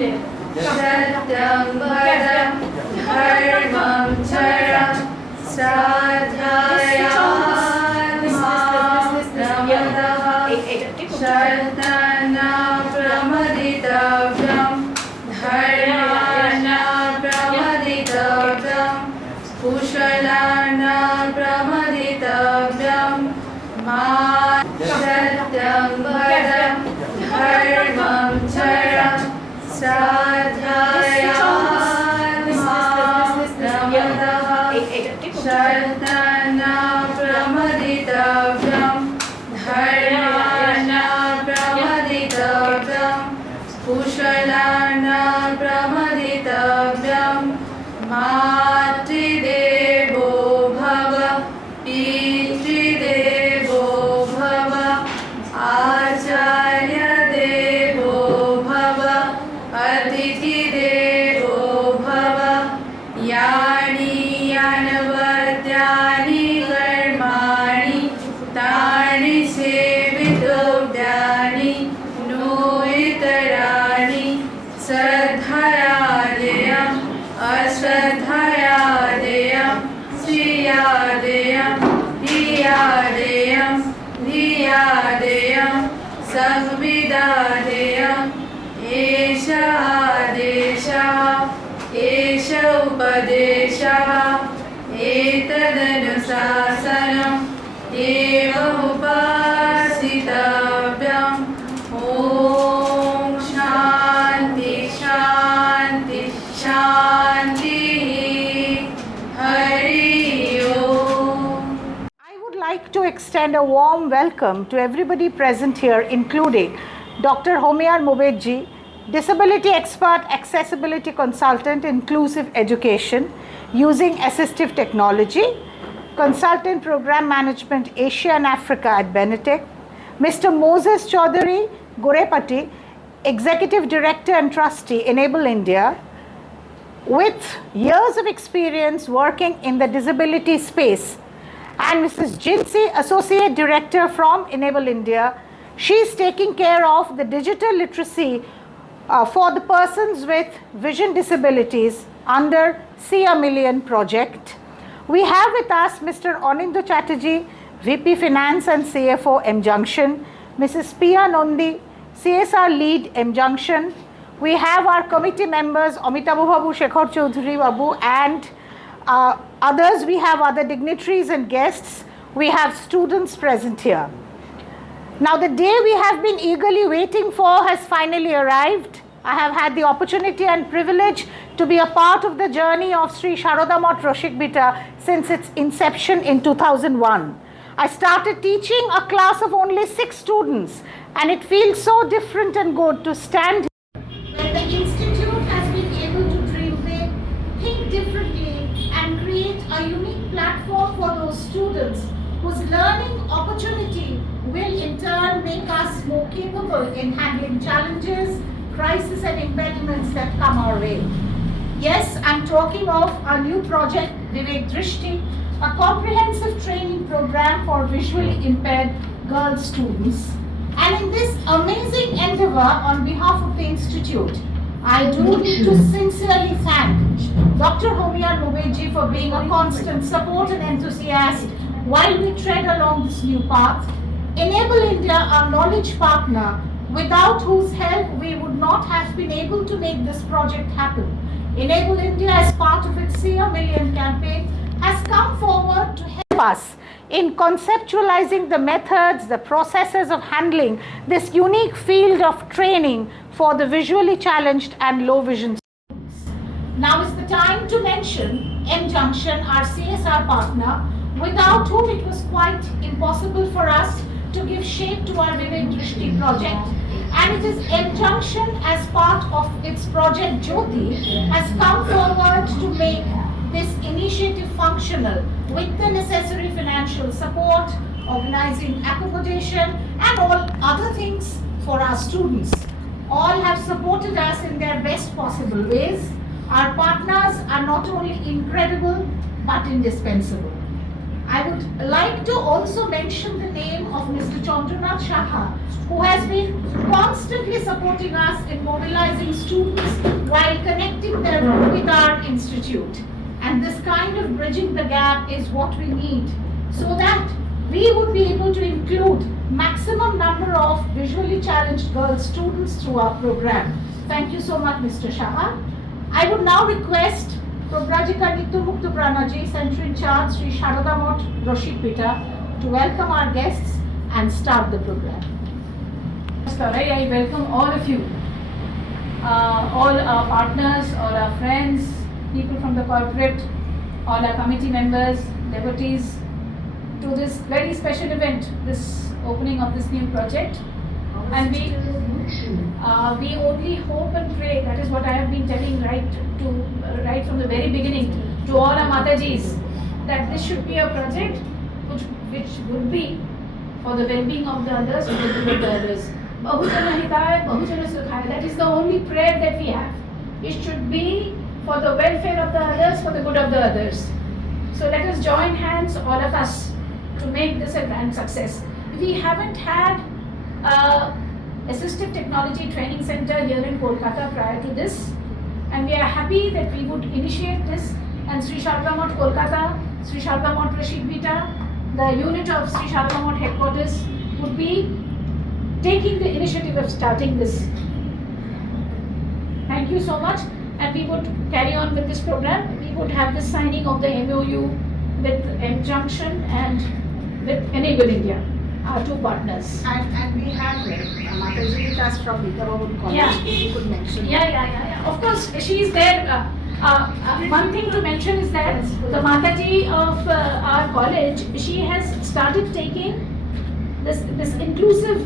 सत्यं वदं धर्मं चरं श्रद्धयात्मानमदः श्रद्धना प्रमदितव्यं धर्माणा प्रमदितव्यं कुशलाना प्रमदितव्यं सत्यं वदं धर्मं चरं श्रद्धयात्मानमदः श्रद्धना प्रमदितव्यं धर्माणा प्रमदितव्यं कुशलाना प्रमदितव्यं मातृदेवो भव पितृदेवो भव आचार्यदेवो भव अतिथिदेवो भव यानि यानवद्यानि कर्माणि तानि सेवितव्यानि नो इतराणि श्रद्धयादेयम् अश्रद्धयादेयं श्रियादेयं प्रियादेयं धियादेयं संविदादेयम् एष आदेशः एष उपदेशः एतदनुशासनम् एवमुपासितव्यम् ॐ शान्ति शान्ति शान्तिः हरि ओम्. I would like to extend a warm welcome to everybody present here, including Dr. Homiyar Mobedji, disability expert, accessibility consultant, inclusive education using assistive technology, consultant program management Asia and Africa at Benetech, Mr. Moses Chaudhary Gorepati, executive director and trustee Enable India, with years of experience working in the disability space, and Mrs. Jinsi, associate director from Enable India. She's taking care of the digital literacy for the persons with vision disabilities under See a Million project. We have with us Mr. Anindo Chatterjee, VP Finance and CFO mjunction, Mrs. Pia Nondi, CSR lead mjunction. We have our committee members Amitabu Babu, Shekhar Chaudhary Babu, and others. We have other dignitaries and guests. We have students present here. Now the day we have been eagerly waiting for has finally arrived. I have had the opportunity and privilege to be a part of the journey of Sri Sharoda Math Roshikbita since its inception in 2001. I started teaching a class of only 6 students, and it feels so different and good to stand where the Institute has been able to dream big, think differently, and create a unique platform for those students whose learning opportunity will in turn make us more capable in handling challenges, crises and impediments that come our way. Yes, I'm talking of our new project, VIVEK DRISHTI, a comprehensive training program for visually impaired girl students. And in this amazing endeavor on behalf of the Institute, I do need to sincerely thank Dr. Homiyar Mobedji for being a constant support and enthusiast while we tread along this new path. Enable India, our knowledge partner, without whose help we would not have been able to make this project happen. Enable India, as part of its See a Million campaign, has come forward to help us in conceptualizing the methods, the processes of handling this unique field of training for the visually challenged and low vision students. Now is the time to mention mjunction, our CSR partner, without whom it was quite impossible for us to give shape to our VIVEK DRISHTI project. And it is mjunction, as part of its project Jyoti, has come forward to make this initiative functional with the necessary financial support, organizing accommodation and all other things for our students. All have supported us in their best possible ways. Our partners are not only incredible but indispensable. I would like to also mention the name of Mr. Chandranath Shaha, who has been constantly supporting us in mobilizing students while connecting them with our institute. And this kind of bridging the gap is what we need, so that we would be able to include maximum number of visually challenged girl students through our program. Thank you so much, Mr. Shaha. I would now request Prabhrajika Nityamukta Pranaji, Center in Charge, Sri Sharada Moth Roshik Pita, to welcome our guests and start the program. I welcome all of you, all our partners, all our friends, people from the corporate, all our committee members, devotees, to this very special event, this opening of this new project. And we only hope and pray, that is what I have been telling right from the very beginning to all our Matajis, that this should be a project which would be for the well-being of the others, for the good of the others. Bahujana Hitaya, Bahujana Sukhaya, that is the only prayer that we have. It should be for the welfare of the others, for the good of the others. So let us join hands, all of us, to make this a grand success. We haven't had assistive technology training center here in Kolkata prior to this, and we are happy that we would initiate this, and Sri Sharada Moth Kolkata, Sri Sharada Moth Roshik Bita, the unit of Sri Sharada Moth headquarters would be taking the initiative of starting this. Thank you so much, and we would carry on with this program. We would have the signing of the MOU with mjunction and with Enable India, our two partners. And we have Mataji Trust from Bengaluru College, Yeah. if you could mention. Yeah. Of course, she is there. One thing to mention is that the Mataji of our college, she has started taking this inclusive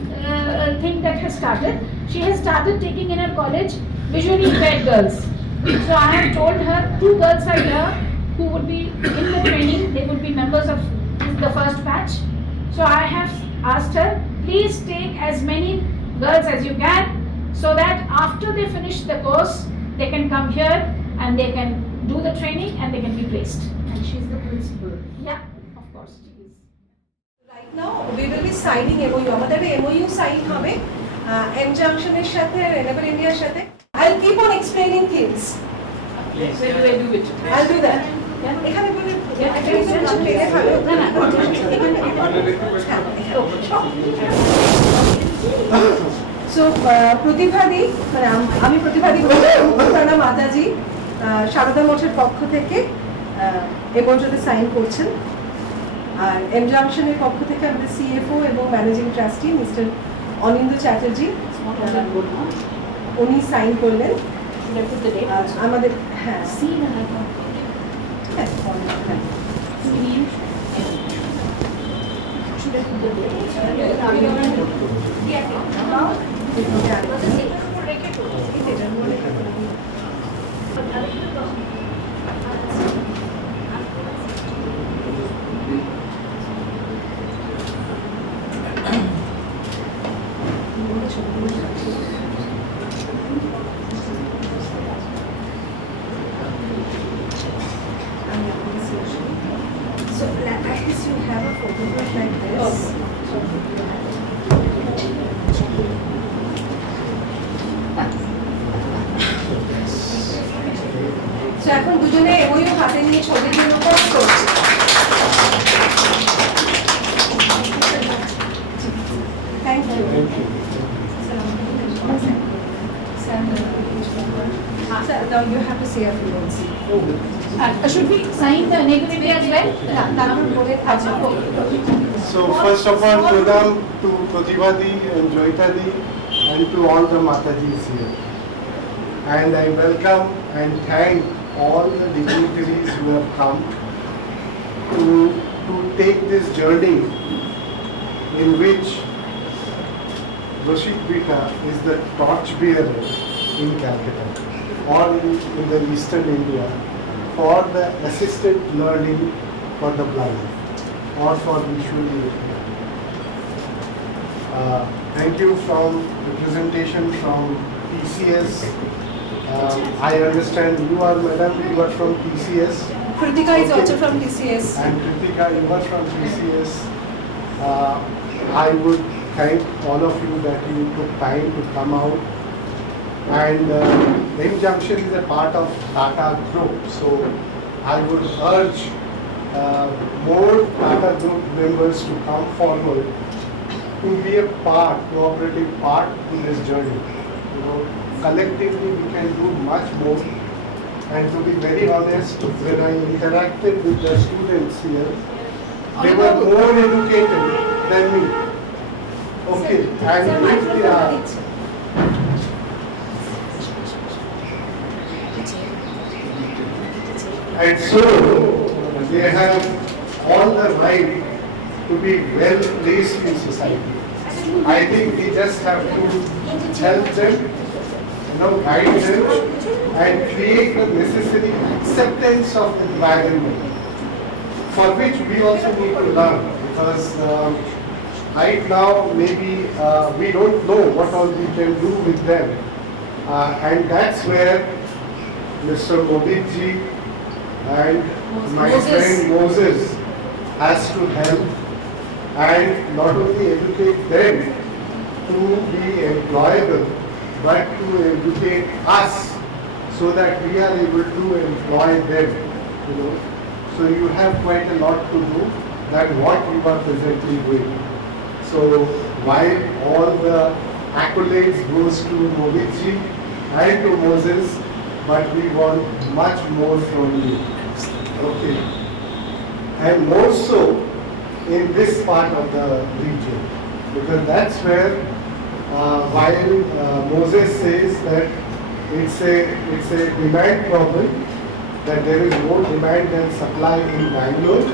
thing that has started. She has started taking in her college Visually Impaired Girls. So I have told her 2 girls are here who would be in the training. They would be members of the first batch. So I have asked her, please take as many girls as you can, so that after they finish the course, they can come here and they can do the training and they can be placed. And she's the principal. Yeah, of course she is. Right now we will be signing MOU. আমাদের MOU sign হবে mjunction এর সাথে Enable India এর সাথে. I'll keep on explaining things. Where do I do it? I'll do that. এখানে বলে প্লেনে ভালো সো প্রতিভাদি মানে আমি প্রতিভাদি বলছি মাতাজি সারদা মঠের পক্ষ থেকে এ পর্যন্ত সাইন করছেন, আর mjunction-এর পক্ষ থেকে আমাদের CFO এবং ম্যানেজিং ট্রাস্টি মিস্টার অনিন্দ্য চ্যাটার্জি উনি সাইন করলেন। আমাদের হ্যাঁ So at least you have a photograph like this. So এখন দুজনে MOU হাতে নিয়ে ছবির জন্য পোস্ট করছে। Thank you. Sir, now you have to say a few words. Should we sign the Enable India as well? So first of all, Pradam to Pratibhadi and Joyitadi and to all the Matajis here. And I welcome and thank all the dignitaries who have come to take this journey in which Roshik Bita is the torchbearer in Calcutta or in the Eastern India for the assisted learning for the blind or for visually impaired. Thank you from representation from TCS. I understand you are, madam, you are from TCS. Kritika is also from TCS. And Kritika, you are from TCS. I would thank all of you that you took time to come out. And mjunction is a part of Tata Group, so I would urge more Tata Group members to come forward to be a part, cooperative part in this journey. You know, collectively we can do much more. And to be very honest, when I interacted with the students here, they were more educated than me. Okay, and if they are, and so they have all the right to be well placed in society. I think we just have to help them, guide them, and create the necessary acceptance of the environment, for which we also need to learn, because right now maybe we don't know what all we can do with them, and that's where Mr. Mobitji and my friend Moses has to help and not only educate them to be employable, but to educate us so that we are able to employ them. So you have quite a lot to do than what you are presently doing. So while all the accolades goes to Mobitji and to Moses, but we want much more from you. Okay. And more so in this part of the region, because that's where while Moses says that it's a demand problem, that there is more demand than supply in Bangalore,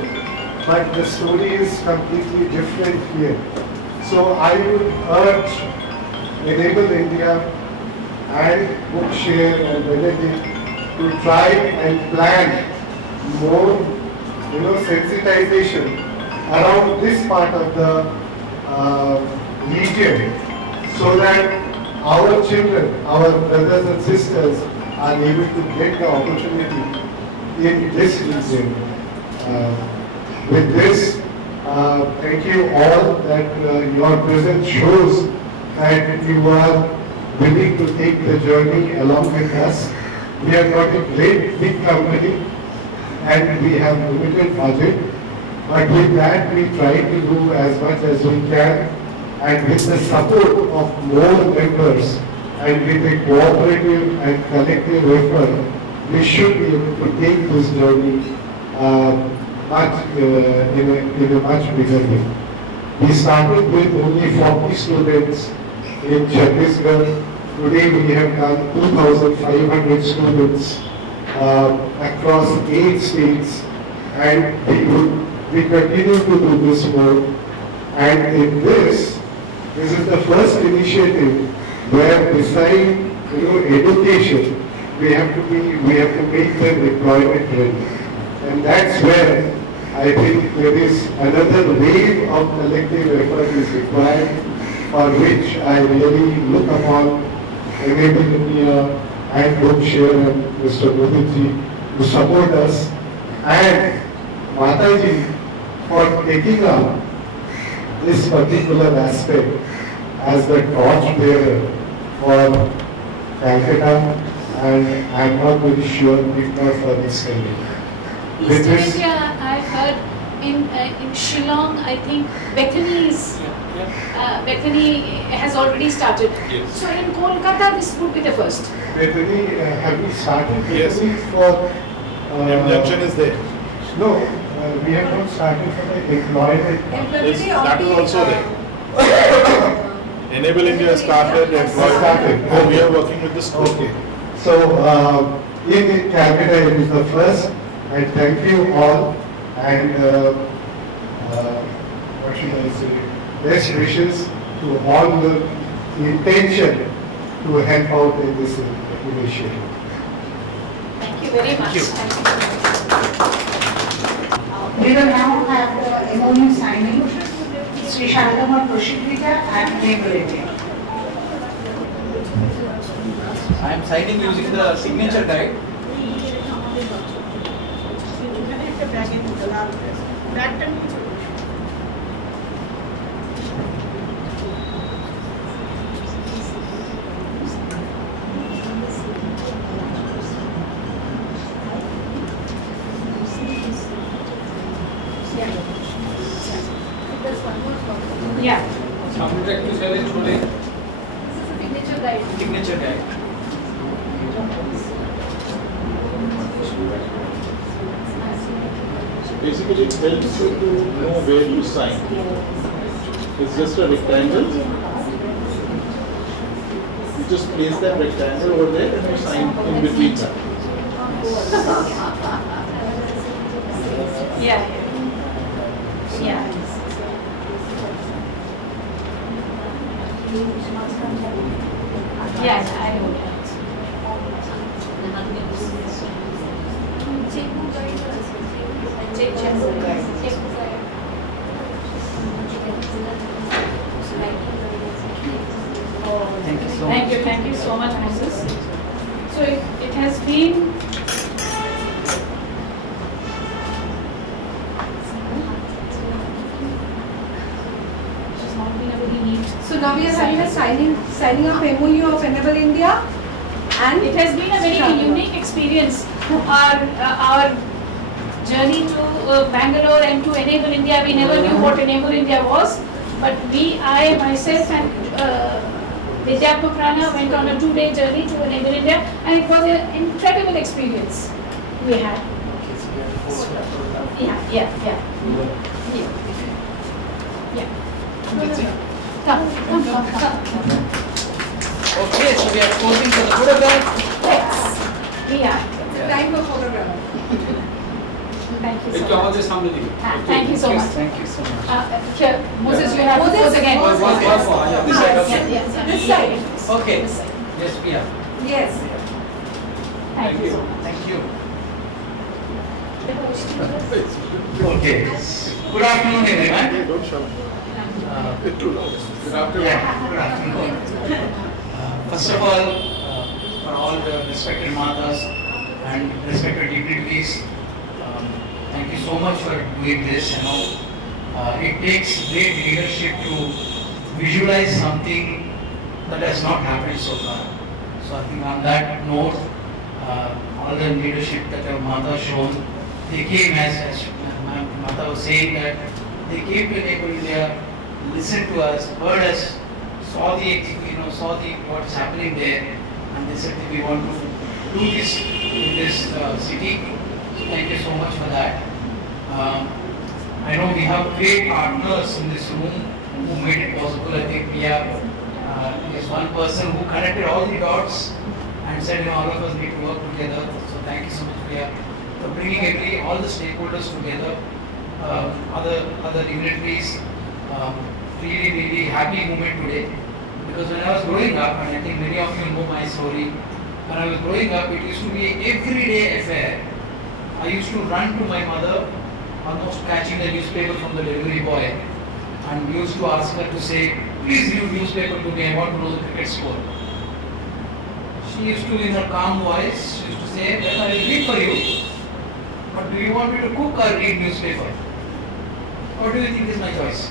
but the story is completely different here. So I would urge Enable India and Bookshare and Benedict to try and plan more, sensitization around this part of the region, so that our children, our brothers and sisters are able to get the opportunity in this region. With this, thank you all that your presence shows that you are willing to take the journey along with us. We are not a great big company and we have limited budget, but with that we try to do as much as we can, and with the support of more members and with a cooperative and collective effort, we should be able to take this journey in a much bigger way. We started with only 40 students in Chhattisgarh. Today we have done 2,500 students across 8 states, and we continue to do this work. And in this is the first initiative where beside education, we have to make them employment ready. And that's where I think there is another wave of collective effort is required, for which I really look upon Enable India and Bookshare and Mr. Mobitji to support us, and Mataji for taking up this particular aspect as the torch bearer for Calcutta, and I'm not very sure if not for this country. East India, I've heard in Shillong, I think Bethany has already started. Yes. So in Kolkata, this would be the first. Bethany, have we started Yes. Bethany for... Mjunction is there. No, we have not started for the employment. Yes, that is also there. Enable India started Started. employment. We are working with the school. Okay. So, in Calcutta, it is the first, and thank you all, and what should I say, best wishes to all the intention to help out in this initiative. Thank you very much. We will now have the MOU signing. Sri Sharadama Prashikita and Enable India. I am signing using the signature guide. লাগে total আর ব্যাগটা নিয়ে চলে এসো। Yeah. সামনেটা একটু চাইলে চলে signature guide Basically, it helps you to know where to sign. It's just a rectangle. You just place that rectangle over there and you sign in between that. Yeah. Yeah. Yes, I know that. Thank you so much, Mrs. So it has been So now we are having a signing of MOU of Enable India, and it has been a very unique experience. Our journey to Bangalore and to Enable India, we never knew what Enable India was, but I myself and Vidya Prana went on a 2-day journey to Enable India, and it was an incredible experience we had. Yeah. Come. Okay, so we are posing for the photograph. Thanks. Yeah. time for photograph. Thank you so একটু much. আমাদের সামনে দিকে Thank you so much. Thank you so much. Here, Moses, you have to Moses, pose again. Moses. This side, okay. Yes. This side. Okay. This side. Yes, Priya. Yes. Thank you so much. Thank you. Okay. Good afternoon, everyone. Don't shout. It's too loud. Good afternoon. Yeah, good afternoon. First of all, for all the respected matas and respected dignitaries, thank you so much for doing this. It takes great leadership to visualize something that has not happened so far. So I think on that note, all the leadership that our mata shown, they came as my mata was saying that they came to Enable India, listened to us, heard us, saw the what's happening there, and they said that we want to do this in this city. So thank you so much for that. I know we have great partners in this room who made it possible. I think we have is one person who connected all the dots and said, all of us need to work together. So thank you so much, Priya, for bringing all the stakeholders together, other dignitaries. Really happy moment today, because when I was growing up, and I think many of you know my story, when I was growing up, it used to be an everyday affair. I used to run to my mother, almost catching the newspaper from the delivery boy, and used to ask her to say, please read newspaper to me, I want to know the cricket score. She used to, in her calm voice, she used to say, well, I will read for you, but do you want me to cook or read newspaper? What do you think is my choice?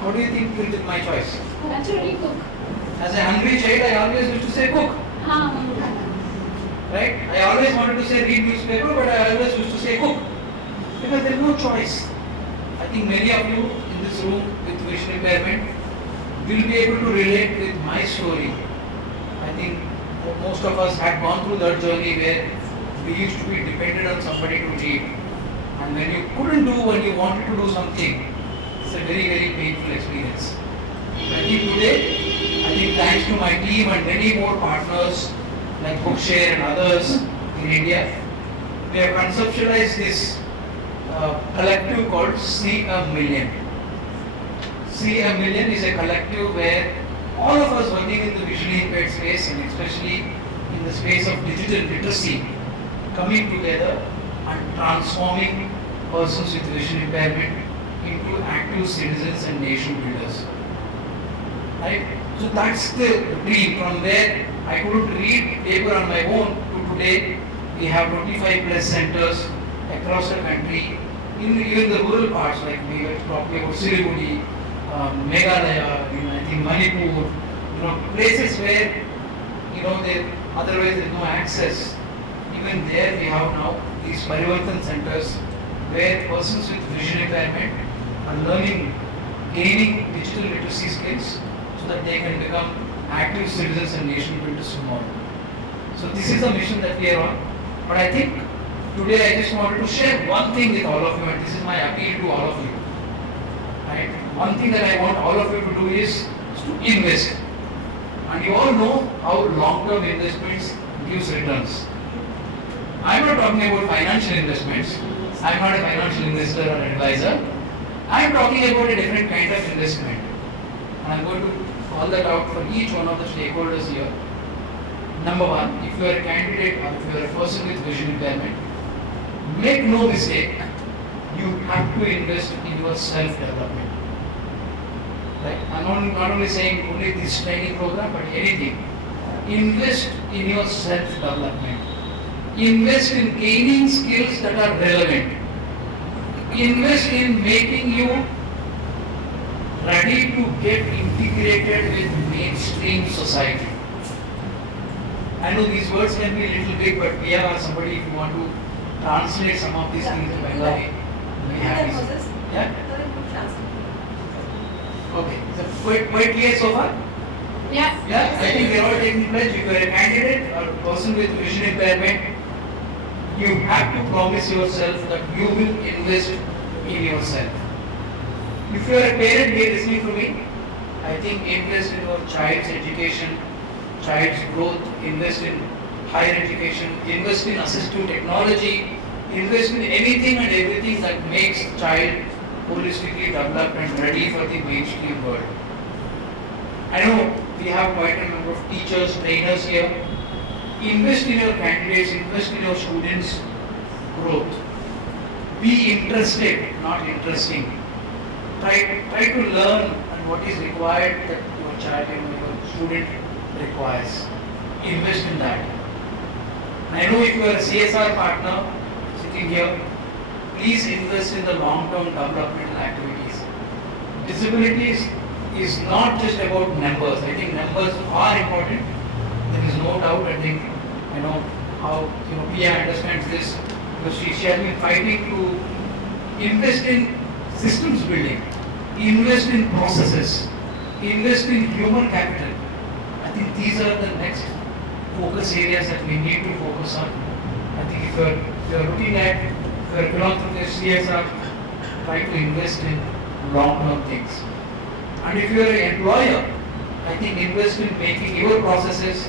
How do you think is my choice? Naturally cook. As a hungry child, I always used to say cook. Right? I always wanted to say read newspaper, but I always used to say cook. Because there is no choice. I think many of you in this room with vision impairment will be able to relate with my story. I think most of us had gone through that journey where we used to be dependent on somebody to read. And when you couldn't do, when you wanted to do something, it's a very painful experience. I think today, thanks to my team and many more partners like Bookshare and others in India, we have conceptualized this collective called See a Million. See a Million is a collective where all of us working in the visually impaired space, and especially in the space of digital literacy, coming together and transforming persons with vision impairment into active citizens and nation builders. Right? So that's the dream. From where I couldn't read paper on my own to today, We have 25 plus centers across the country, even the rural parts, like we were talking about Siliguri, Meghalaya, I think Manipur, places where, there otherwise there is no access. Even there we have now these Parivartan centers where persons with vision impairment are gaining digital literacy skills so that they can become active citizens and nation builders tomorrow. So this is the mission that we are on. But I think today I just wanted to share one thing with all of you, and this is my appeal to all of you. Right? One thing that I want all of you to do is to invest. And you all know how long-term investments gives returns. I'm not talking about financial investments. I'm not a financial investor or advisor. I'm talking about a different kind of investment. And I'm going to call that out for each one of the stakeholders here. Number one, if you are a candidate or if you are a person with vision impairment, make no mistake, you have to invest in your self-development. Right? I'm not only saying only this training program, but anything. Invest in your self-development. Invest in gaining skills that are relevant. Invest in making you ready to get integrated with mainstream society. I know these words can be a little big, but we are somebody, if you want to translate some of these things to Bengali, we have this. Yeah? Okay, so quite clear so far? Yes. Yeah, I think we are all taking pledge. If you are a candidate or a person with vision impairment, you have to promise yourself that you will invest in yourself. If you are a parent here listening to me, I think invest in your child's education, child's growth, invest in higher education, invest in assistive technology, invest in anything and everything that makes the child holistically developed and ready for the mainstream world. I know we have quite a number of teachers, trainers here. Invest in your candidates, invest in your students' growth. Be interested, not interesting. Try to learn and what is required that your child, your student requires. Invest in that. And I know if you are a CSR partner sitting here, please invest in the long-term developmental activities. Disabilities is not just about numbers. I think numbers are important. There is no doubt. I think how Pia understands this because she has been fighting to invest in systems building, invest in processes, invest in human capital. I think these are the next focus areas that we need to focus on. I think if you are looking at your philanthropist, CSR, try to invest in long-term things. And if you are an employer, I think invest in making your processes,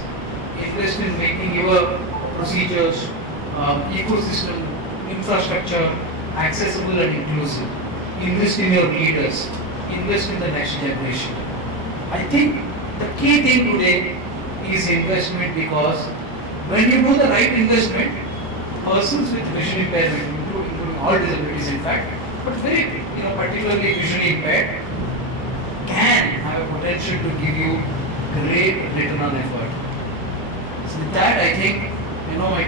invest in making your procedures, ecosystem, infrastructure accessible and inclusive. Invest in your leaders, invest in the next generation. I think the key thing today is investment because when you do the right investment, persons with vision impairment, including all disabilities in fact, but very particularly visually impaired, can have a potential to give you great return on effort. So with that, I think my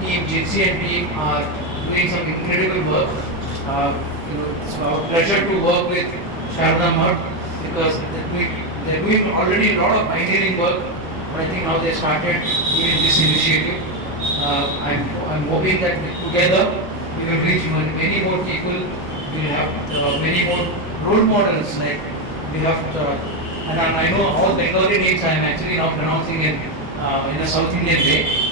team, JC and team are doing some incredible work. It's a pleasure to work with Sharda Mutt because they're doing already a lot of pioneering work. But I think now they started even this initiative. I'm hoping that together we will reach many more people. We will have many more role models like we have. And I know all Bengali names I am actually now pronouncing in a South Indian way.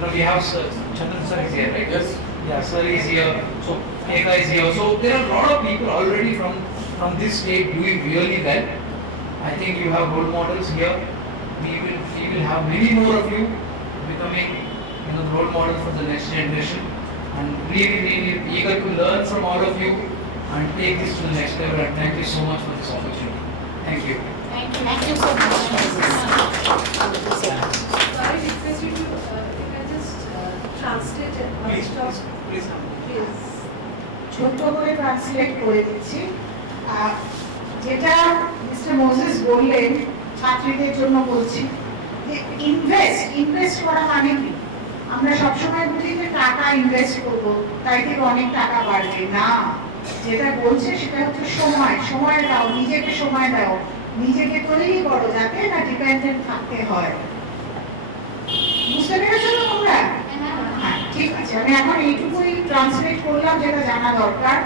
But we have Chandran sir is here, right? Yes. Yeah, sir is here. So Eka is here. So there are a lot of people already from this state doing really well. I think you have role models here. We will have many more of you becoming the role model for the next generation, and really eager to learn from all of you and take this to the next level. And thank you so much for this opportunity. Thank you. Thank you so much. So I request you to, if I just translate it. Please come. ছোট্ট করে translate করে দিচ্ছি যেটা mister Moses বললেন ছাত্রীদের জন্য বলছি যে ইনভেস্ট করা মানে কি আমরা সবসময় বুঝি যে টাকা ইনভেস্ট করবো তাই থেকে অনেক টাকা বাড়বে না, যেটা বলছে সেটা হচ্ছে সময় দাও, নিজেকে সময় দাও, নিজেকে তৈরি করো যাতে না ডিপেন্ডেন্ট থাকতে হয়। বুঝতে পেরেছো তো তোমরা? হ্যাঁ, ঠিক আছে, আমি এখন এইটুকুই ট্রান্সলেট করলাম যেটা জানা দরকার।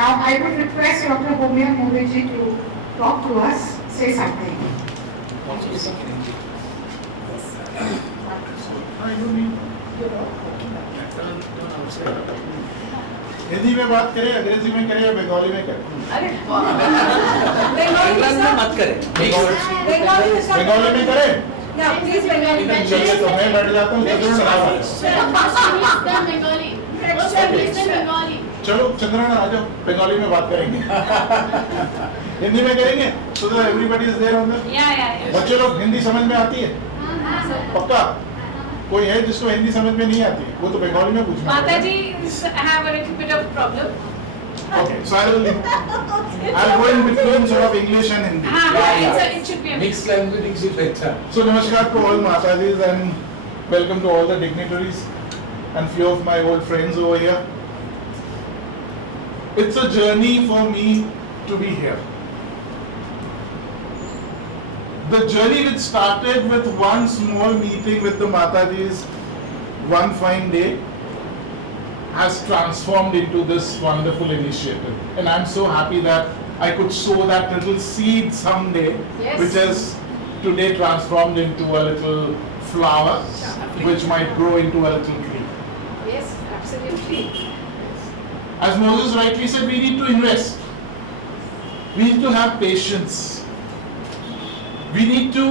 Now I would request Dr. Homya Moveji to talk to us, say something. Hindi में बात करें, अंग्रेजी में करें या बंगाली में करें? मत करें। बंगाली में करें? प्लीज बेंगाली में चलिए तो मैं बैठ जाता हूँ, चलो चंद्रना आ जाओ, बंगाली में बात करेंगे। हिंदी में करेंगे so that everybody is there on the बच्चे लोग हिंदी समझ में आती है पक्का? कोई है जिसको हिंदी समझ में नहीं आती है वो तो बंगाली में पूछना Mata ji have a little bit of problem. Okay, so I'll go in between sort of English and Hindi. It should be a mix. Mixed language is better. So namaskar to all Matajis and welcome to all the dignitaries and few of my old friends over here. It's a journey for me to be here. The journey which started with one small meeting with the Matajis one fine day has transformed into this wonderful initiative, and I'm so happy that I could sow that little seed someday, Yes. which has today transformed into a little flower, which might grow into a little tree. Yes, absolutely. As Moses rightly said, we need to invest. We need to have patience. We need to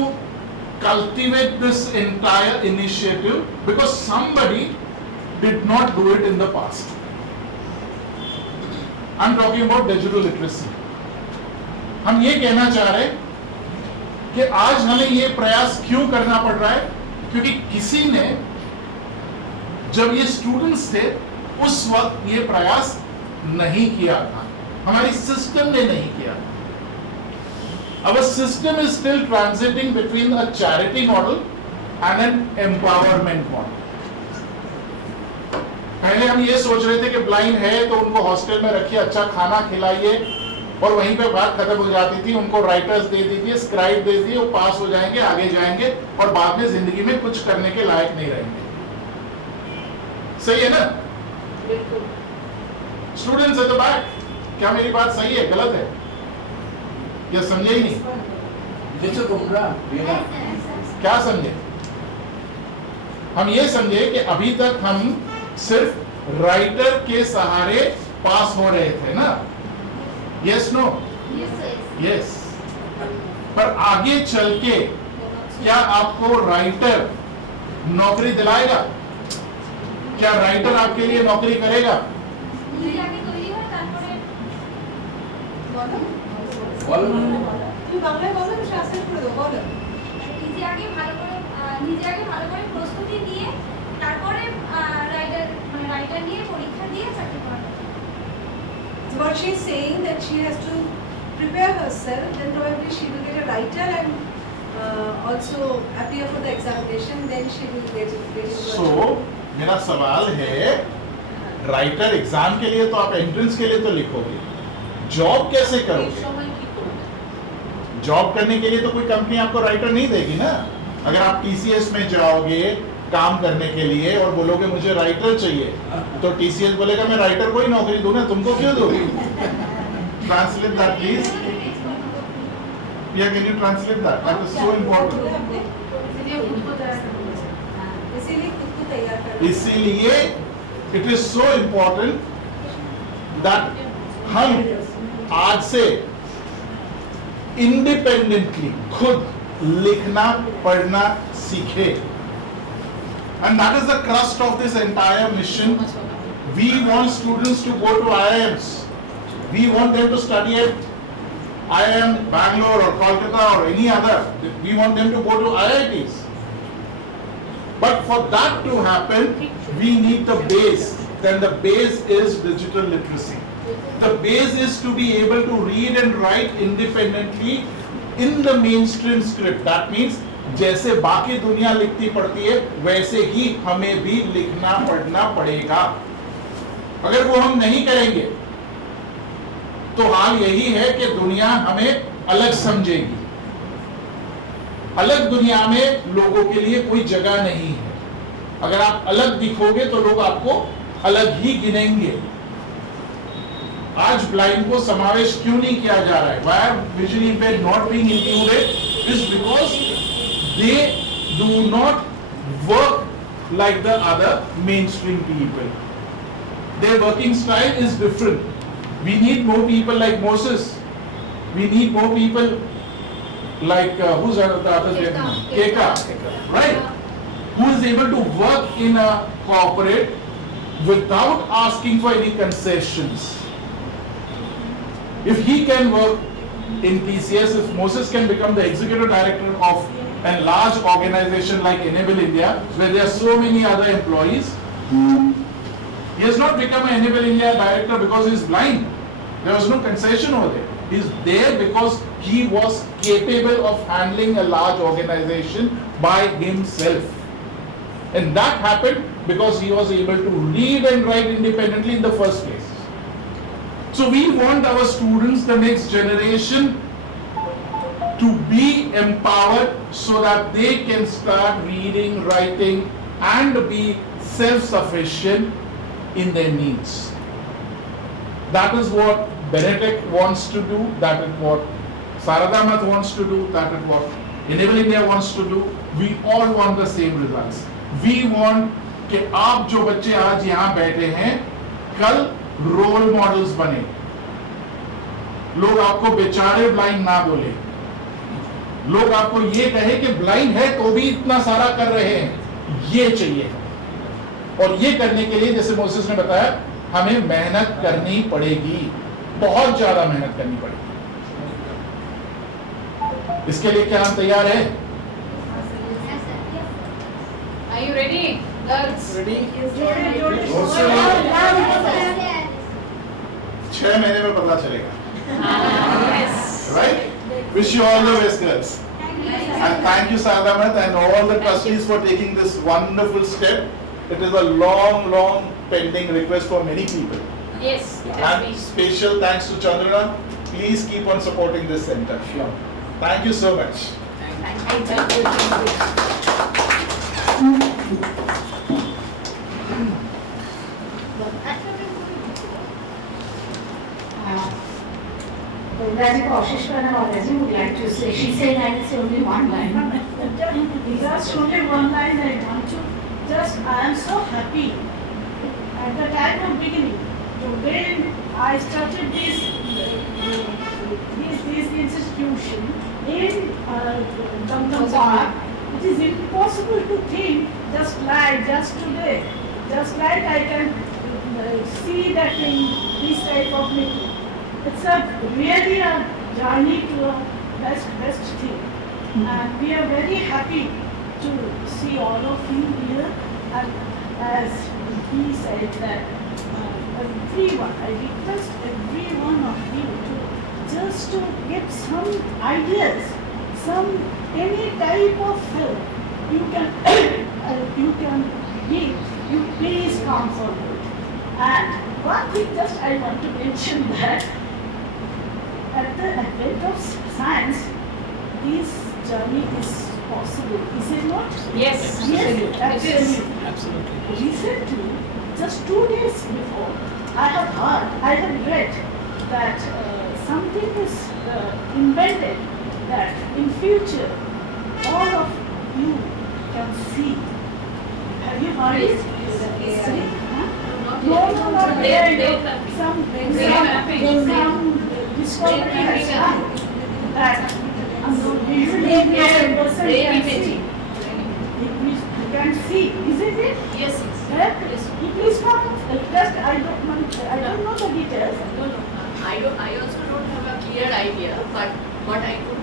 cultivate this entire initiative because somebody did not do it in the past. I'm talking about digital literacy. हम ये कहना चाह रहे हैं कि आज हमें ये प्रयास क्यों करना पड़ रहा है, क्योंकि किसी ने जब ये स्टूडेंट्स थे उस वक्त ये प्रयास नहीं किया था, हमारी सिस्टम ने नहीं किया। Our system is still transiting between a charity model and an empowerment model. पहले हम ये सोच रहे थे कि ब्लाइंड है तो उनको हॉस्टल में रखिए, अच्छा खाना खिलाइए और वहीं पे बात खत्म हो जाती थी। उनको राइटर्स दे दीजिए, स्क्राइब दे दीजिए, वो पास हो जाएंगे, आगे जाएंगे और बाद में जिंदगी में कुछ करने के लायक नहीं रहेंगे। सही है ना? स्टूडेंट्स एट द बैक, क्या मेरी बात सही है, गलत है या समझे ही नहीं? क्या समझे? हम ये समझे कि अभी तक हम सिर्फ राइटर के सहारे पास हो रहे थे ना? Yes no? यस। पर आगे चल के क्या आपको राइटर नौकरी दिलाएगा? क्या राइटर आपके लिए नौकरी करेगा? তুমি বাংলায় বলো, আমি ট্রান্সলেট করে দেবো, বলো। নিজে আগে ভালো করে প্রস্তুতি দিয়ে তারপরে রাইটার নিয়ে পরীক্ষা দিয়ে চাকরি করা। What she is saying that she has to prepare herself, then probably she will get a writer and also appear for the examination, then she will get it. So मेरा सवाल है, राइटर एग्जाम के लिए तो आप entrance के लिए तो लिखोगे, जॉब कैसे करोगे? जॉब करने के लिए तो कोई कंपनी आपको राइटर नहीं देगी ना। अगर आप टीसीएस में जाओगे काम करने के लिए और बोलोगे मुझे राइटर चाहिए, तो टीसीएस बोलेगा मैं राइटर को ही नौकरी दूं ना, तुमको क्यों दोगी? Translate that please. या can you translate that? That is so important. इसीलिए खुद को तैयार करना। इसीलिए it is so important that हम आज से इंडिपेंडेंटली खुद लिखना पढ़ना सीखे, and that is the crust of this entire mission. We want students to go to IIMs. We want them to study at IIM Bangalore or Kolkata or any other. We want them to go to IITs. But for that to happen, we need the base. Then the base is digital literacy. The base is to be able to read and write independently in the mainstream script. That means जैसे बाकी दुनिया लिखती पढ़ती है वैसे ही हमें भी लिखना पढ़ना पड़ेगा। अगर वो हम नहीं करेंगे तो हाल यही है कि दुनिया हमें अलग समझेगी। अलग दुनिया में लोगों के लिए कोई जगह नहीं है। अगर आप अलग दिखोगे तो लोग आपको अलग ही गिनेंगे। आज ब्लाइंड को समावेश क्यों नहीं किया जा रहा है? Why are visually impaired not being included? Is because they do not work like the other mainstream people. Their working style is different. We need more people like Moses. We need more people like who's the other gentleman? Keka, right? Who is able to work in a corporate without asking for any concessions. If he can work in TCS, if Moses can become the executive director of a large organization like Enable India, where there are so many other employees, he has not become an Enable India director because he is blind. There was no concession over there. He is there because he was capable of handling a large organization by himself. And that happened because he was able to read and write independently in the first place. So we want our students, the next generation, to be empowered so that they can start reading, writing and be self-sufficient in their needs. That is what Benetech wants to do, that is what Saradamat wants to do, that is what Enable India wants to do. We all want the same results. We want कि आप जो बच्चे आज यहाँ बैठे हैं कल role models बने, लोग आपको बेचारे ब्लाइंड ना बोले, लोग आपको ये कहे कि ब्लाइंड है तो भी इतना सारा कर रहे हैं, ये चाहिए। और ये करने के लिए जैसे मोसेस ने बताया हमें मेहनत करनी पड़ेगी, बहुत ज्यादा मेहनत करनी पड़ेगी। इसके लिए क्या हम तैयार हैं? Are you ready, girls? Ready? 6 महीने में पता चलेगा। Yes. Right? Wish you all the best, girls. And thank you, Saradamat, and all the trustees for taking this wonderful step. It is a long, long pending request for many people. Yes. It has And been. special thanks to Chandrana. Please keep on supporting this center. Thank you so much. Thank you. Raji Kaushishwara or Raji would like to say, she said I will say only one line. Just only one line I want to, I am so happy at the time of beginning, when I started this institution in Dum Park, it is impossible to think just today, I can see that in this type of meeting. It's really a journey to a best thing. And we are very happy to see all of you here. And as he said that everyone, I request every one of you to just to get some ideas, any type of help you can give, you please come forward. And one thing just I want to mention that at the advent of science, this journey is possible, is it not? Yes. Yes, absolutely. Recently, just 2 days before, I have read that something is invented that in future all of you can see. Have you heard it? No, not there. Some discovery has done that visually impaired person can see. You can see, isn't it? Yes. You please come. Just I don't know the details. No. I also don't have a clear idea, but what I could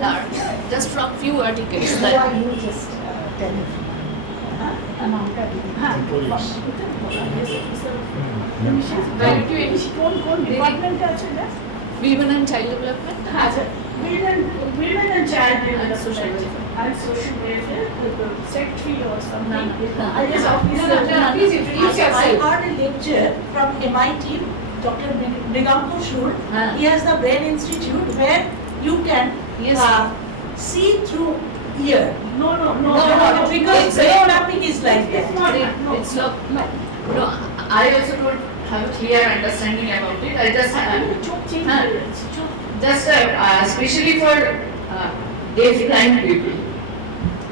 learn just from few articles. Who are you just tell me? कौन department আছে না? Women and Child Development. women and child development. Social welfare. I'm social welfare, the secretary or something. IS No, officer. please introduce I yourself. heard a lecture from MIT, Dr. Bengaluru. Ah. He has the Brain Institute where you can Yes. see through ear. No, Because It's brain mapping is like It's that. not, It's no, I also don't have a clear understanding about it. I just especially for deaf-blind people,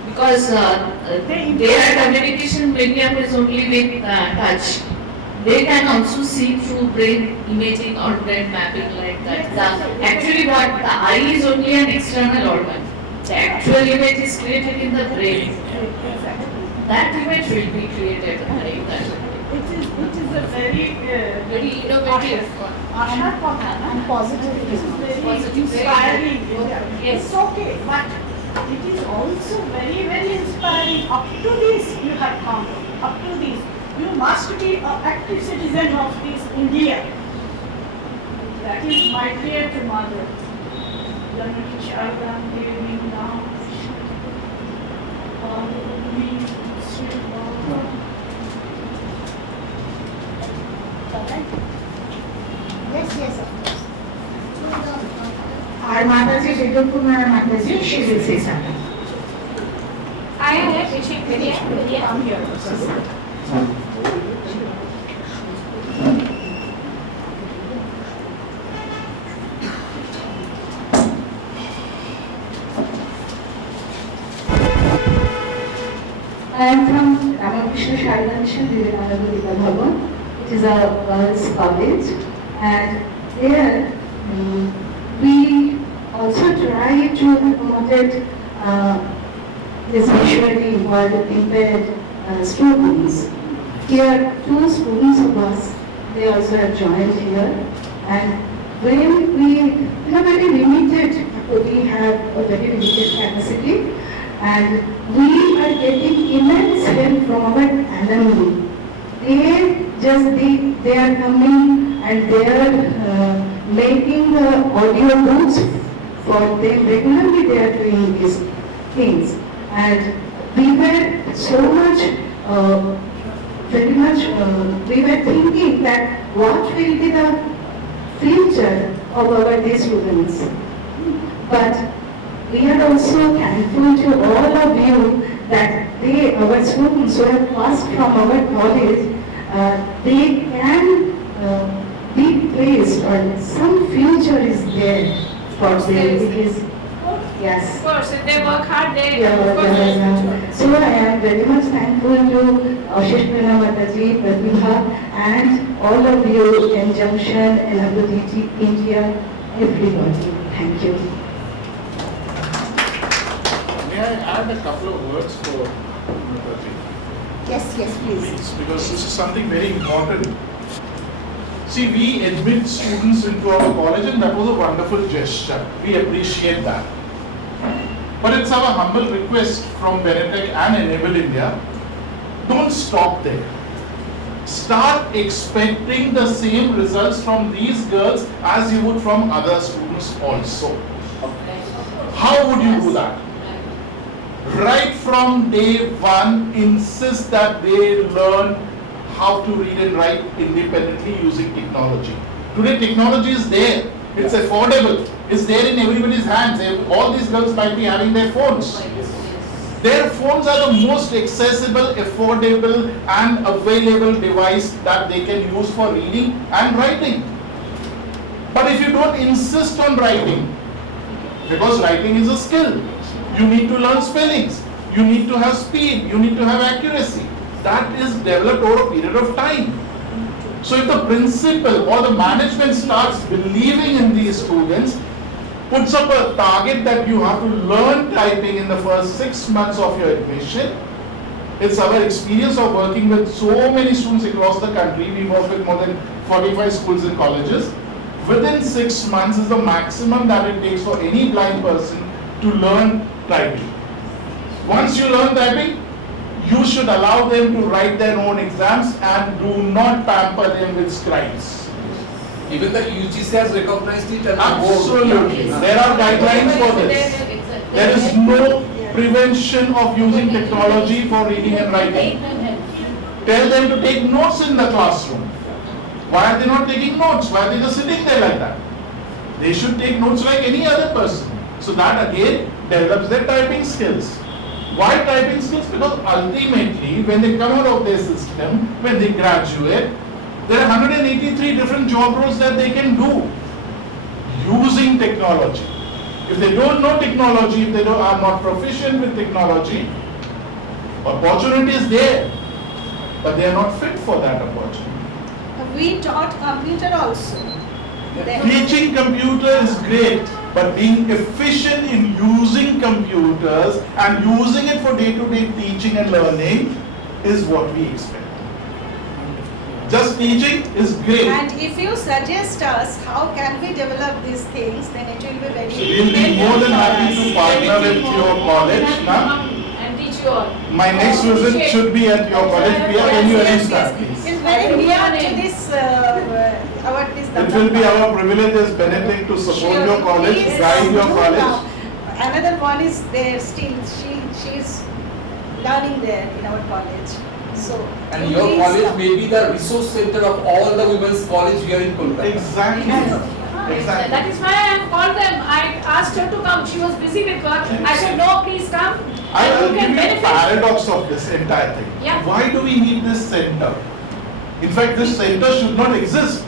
because their communication medium is only with touch. They can also see through brain imaging or brain mapping like that. Actually, what the eye is only an external organ. The actual image is created in the brain. That image will be created like that. it is a very, Very innovative. And positive. this is very Positive, inspiring. Yes. It's okay, but it is also very, very inspiring. Up to this you have come, up to this. You must be an active citizen of this India. That is my prayer to Mother. Janani Sharadam Devi Nam Bhavani Sri Bhava. Yes, of course. Our Mataji, Vidya Kumar Mataji, she will say something. I am Come here. I am from Ramakrishna Sharidanshan Bhavan. It is a girls' college, and there we also try to promote these visually impaired students. Here, 2 students of us, they also have joined here, and when we have very limited, we have a very limited capacity, and we are getting immense help from our alumni. They are coming and they are making audio books for them. Regularly they are doing these things, and we were so much, we were thinking that what will be the future of our these students. But we are also thankful to all of you that our students who have passed from our college, they can be placed, or some future is there for them. Because, yes. Of course, if they work hard, they Yeah. So I am very much thankful to Ashish Mataji, Pratibha, and all of you in Junction, Inauguration, India, everybody. Thank you. May I add a couple of words for Mataji? Yes, please. Please, because this is something very important. See, we admit students into our college, and that was a wonderful gesture. We appreciate that. But it's our humble request from Benetech and Enable India, don't stop there. Start expecting the same results from these girls as you would from other students also. How would you do that? Right from day one, insist that they learn how to read and write independently using technology. Today technology is there, it's affordable, it's there in everybody's hands. All these girls might be having their phones. Their phones are the most accessible, affordable and available device that they can use for reading and writing. But if you don't insist on writing, because writing is a skill, you need to learn spellings, you need to have speed, you need to have accuracy. That is developed over a period of time. So if the principal or the management starts believing in these students, puts up a target that you have to learn typing in the first 6 months of your admission. It's our experience of working with so many students across the country. We work with more than 45 schools and colleges. Within 6 months is the maximum that it takes for any blind person to learn typing. Once you learn typing, you should allow them to write their own exams and do not pamper them with scribes. Even the UGC has recognized it as Absolutely. There are guidelines for this. There is no prevention of using technology for reading and writing. Tell them to take notes in the classroom. Why are they not taking notes? Why are they just sitting there like that? They should take notes like any other person. So that again develops their typing skills. Why typing skills? Because ultimately when they come out of their system, when they graduate, there are 183 different job roles that they can do using technology. If they don't know technology, if they are not proficient with technology, opportunity is there, but they are not fit for that opportunity. We taught computer also. Teaching computer is great, but being efficient in using computers and using it for day-to-day teaching and learning is what we expect. Just teaching is great. And if you suggest us how can we develop these things, then it will be very So we'll be more than happy to partner with your college. And teach you all. My next visit should be at your college. When you arrange that, please. It's very near to this about this. It will be our privilege as Benedict to support your college, Please guide your do college. now. Another one is there still. She is learning there in our college. So And your please college come. may be the resource center of all the women's college here in Kolkata. Exactly. Exactly. That is why I have called them. I asked her to come. She was busy with work. I said, no, please come. I will You give can you the benefit. paradox of this entire thing. Yeah. Why do we need this center? In fact, this center should not exist.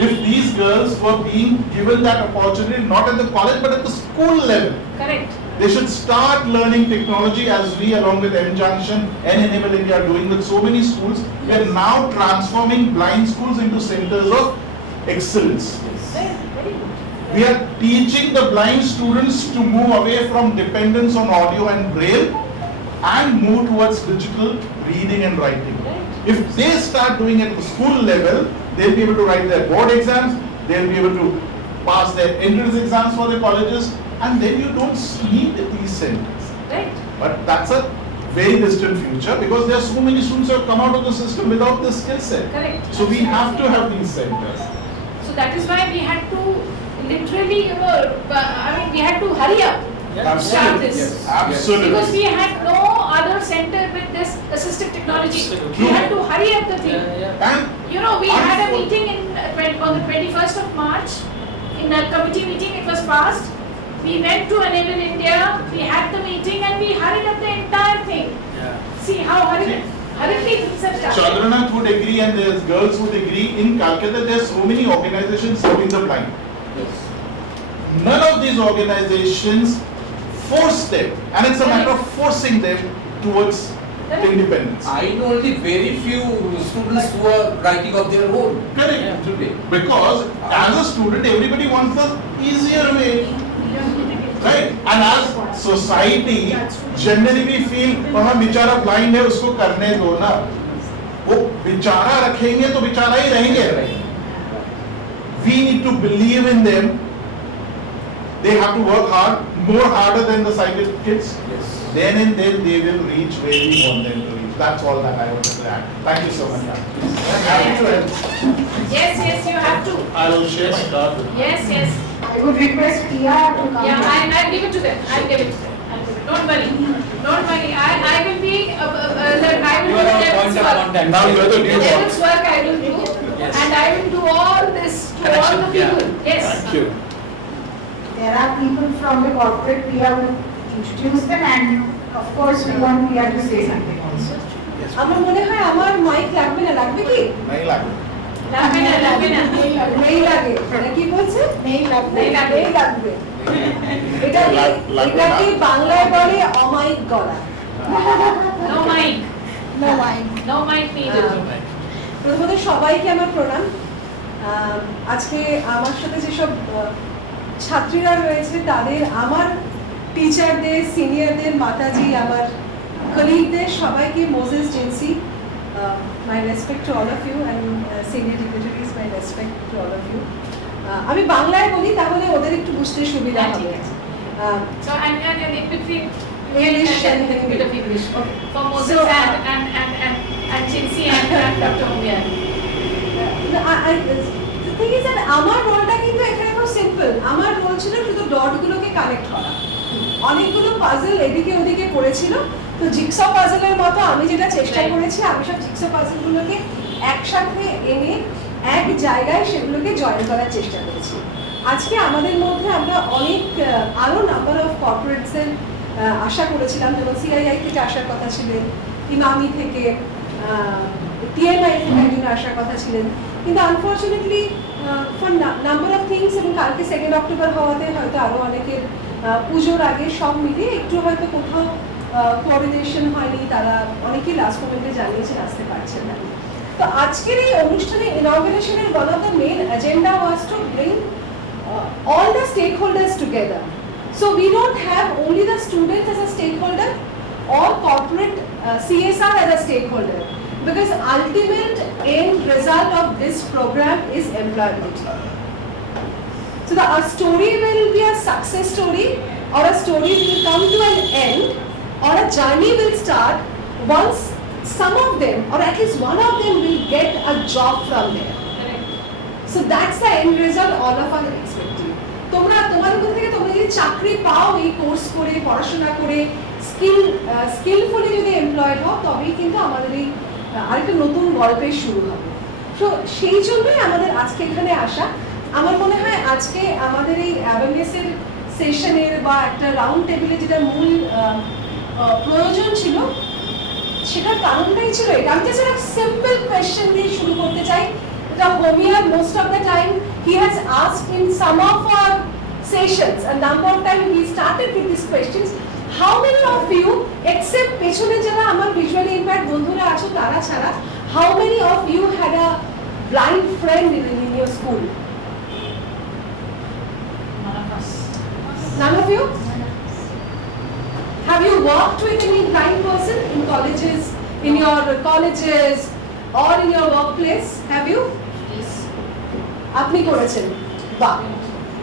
If these girls were being given that opportunity not at the college but at the school level, Correct. they should start learning technology as we along with mjunction and Enable India are doing with so many schools. We are now transforming blind schools into centers of excellence. Very good. We are teaching the blind students to move away from dependence on audio and braille and move towards digital reading and writing. If they start doing it at the school level, they'll be able to write their board exams, they'll be able to pass their entrance exams for their colleges, and then you don't need these centers. Right. But that's a very distant future because there are so many students who have come out of the system without this skill set. Correct. So we have to have these centers. So that is why we had to literally, we had to hurry up to start this. Yes, absolutely. Because we had no other center with this assistive technology. We had to hurry up the thing. And We had a meeting on the 21st of March, in a committee meeting, it was passed. We went to Enable India, we had the meeting and we hurried up the entire thing. See how hurriedly things have started. Chandranath would agree and there's girls would agree. In Calcutta, there are so many organizations serving the blind. None of these organizations force them, and it's a matter of forcing them towards independence. I know only very few students who are writing of their own. Correct. Today. Because as a student, everybody wants the easier way. Right? And as society, generally we feel, हम बेचारा blind है उसको करने दो ना, वो बेचारा रखेंगे तो बेचारा ही रहेंगे. We need to believe in them. They have to work hard, more harder than the sighted kids. Yes. Then and then they will reach where we want them to reach. That's all that I want to add. Thank you so much. I'm happy to help. Yes, you have to. I will share my card with you. Yes. I would request Tia to come. Yeah, I'll give it to them. Don't worry. I will be, You are on point of contact. Now you are the new one. Devil's work I will do. Yes. And I will do all this to all the people. Yes. Thank you. There are people from the corporate, Tia will introduce them, and of course we want Tia to say something also. আমার মনে হয় আমার mic লাগবে না, লাগবে কি? नहीं लागू. লাগবে না। নেই লাগে। এটা কি বলছে? নেই লাগবে। নেই লাগবে। নেই লাগবে। এটাকে বাংলায় বলে অমাইক গলা। No mic. No mic. No mic needed. প্রথমত সবাইকে আমার প্রণাম। আজকে আমার সাথে যেসব ছাত্রীরা রয়েছে তাদের আমার টিচারদের, সিনিয়রদের, মাতাজি, আমার কলিগদের সবাইকে Moses জেন্সি, my respect to all of you, and senior dignitaries, my respect to all of you. আমি বাংলায় বলি তাহলে ওদের একটু বুঝতে সুবিধা হবে। So and in between English and a bit of English. Okay. For Moses So, and Chinsi and Dr. Homer. The thing is that আমার রোলটা কিন্তু এখানে খুব সিম্পল। আমার রোল ছিল শুধু ডটগুলোকে কানেক্ট করা। অনেকগুলো পাজল এদিকে ওদিকে পড়েছিল, তো জিগসা পাজলের মতো আমি যেটা চেষ্টা করেছি, আমি সব জিগসা পাজলগুলোকে একসাথে এনে এক জায়গায় সেগুলোকে জয়েন করার চেষ্টা করেছি। আজকে আমাদের মধ্যে আমরা অনেক আরো নাম্বার অফ কর্পোরেটসের আশা করেছিলাম, যেমন সিআইআই থেকে আসার কথা ছিলেন, ইমামি থেকে, টিএমআই থেকে একজন আসার কথা ছিলেন, কিন্তু unfortunately for number of things, এবং কালকে 2 অক্টোবর হওয়াতে হয়তো আরো অনেকের পুজোর আগে সব মিলিয়ে একটু হয়তো কোথাও কোঅর্ডিনেশন হয়নি, তারা অনেকেই লাস্ট মোমেন্টে জানিয়েছেন আসতে পারছেন না। তো আজকের এই অনুষ্ঠানে ইনঅগুরেশনের one of the main agenda was to bring all the stakeholders together. So we don't have only the students as a stakeholder or corporate CSR as a stakeholder, because ultimate end result of this program is employability. So a story will be a success story, or a story will come to an end, or a journey will start once some of them, or at least one of them, will get a job from there. So that's the end result all of us are expecting. তোমাদের মধ্যে থেকে তোমরা যদি চাকরি পাও এই course করে, পড়াশোনা করে, স্কিলফুলি যদি এমপ্লয়েড হও, তবেই কিন্তু আমাদের এই আরেকটা নতুন গল্পের শুরু হবে। তো সেই জন্যই আমাদের আজকে এখানে আসা। আমার মনে হয় আজকে আমাদের এই অ্যাওয়ারনেসের সেশনের বা একটা রাউন্ড টেবিলে যেটা মূল প্রয়োজন ছিল, সেটার কারণটাই ছিল এটা। আমি জাস্ট একটা সিম্পল কোয়েশ্চেন দিয়ে শুরু করতে চাই। এটা হোমিয়ার most of the time he has asked in some of our sessions, a number of time he started with these questions. How many of you, except পেছনে যারা আমার visually impaired বন্ধুরা আছো তারা ছাড়া, how many of you had a blind friend in your school? None of us. None of you? Have you worked with any blind person in colleges, or in your workplace? Have you? Yes. আপনি করেছেন, বাহ।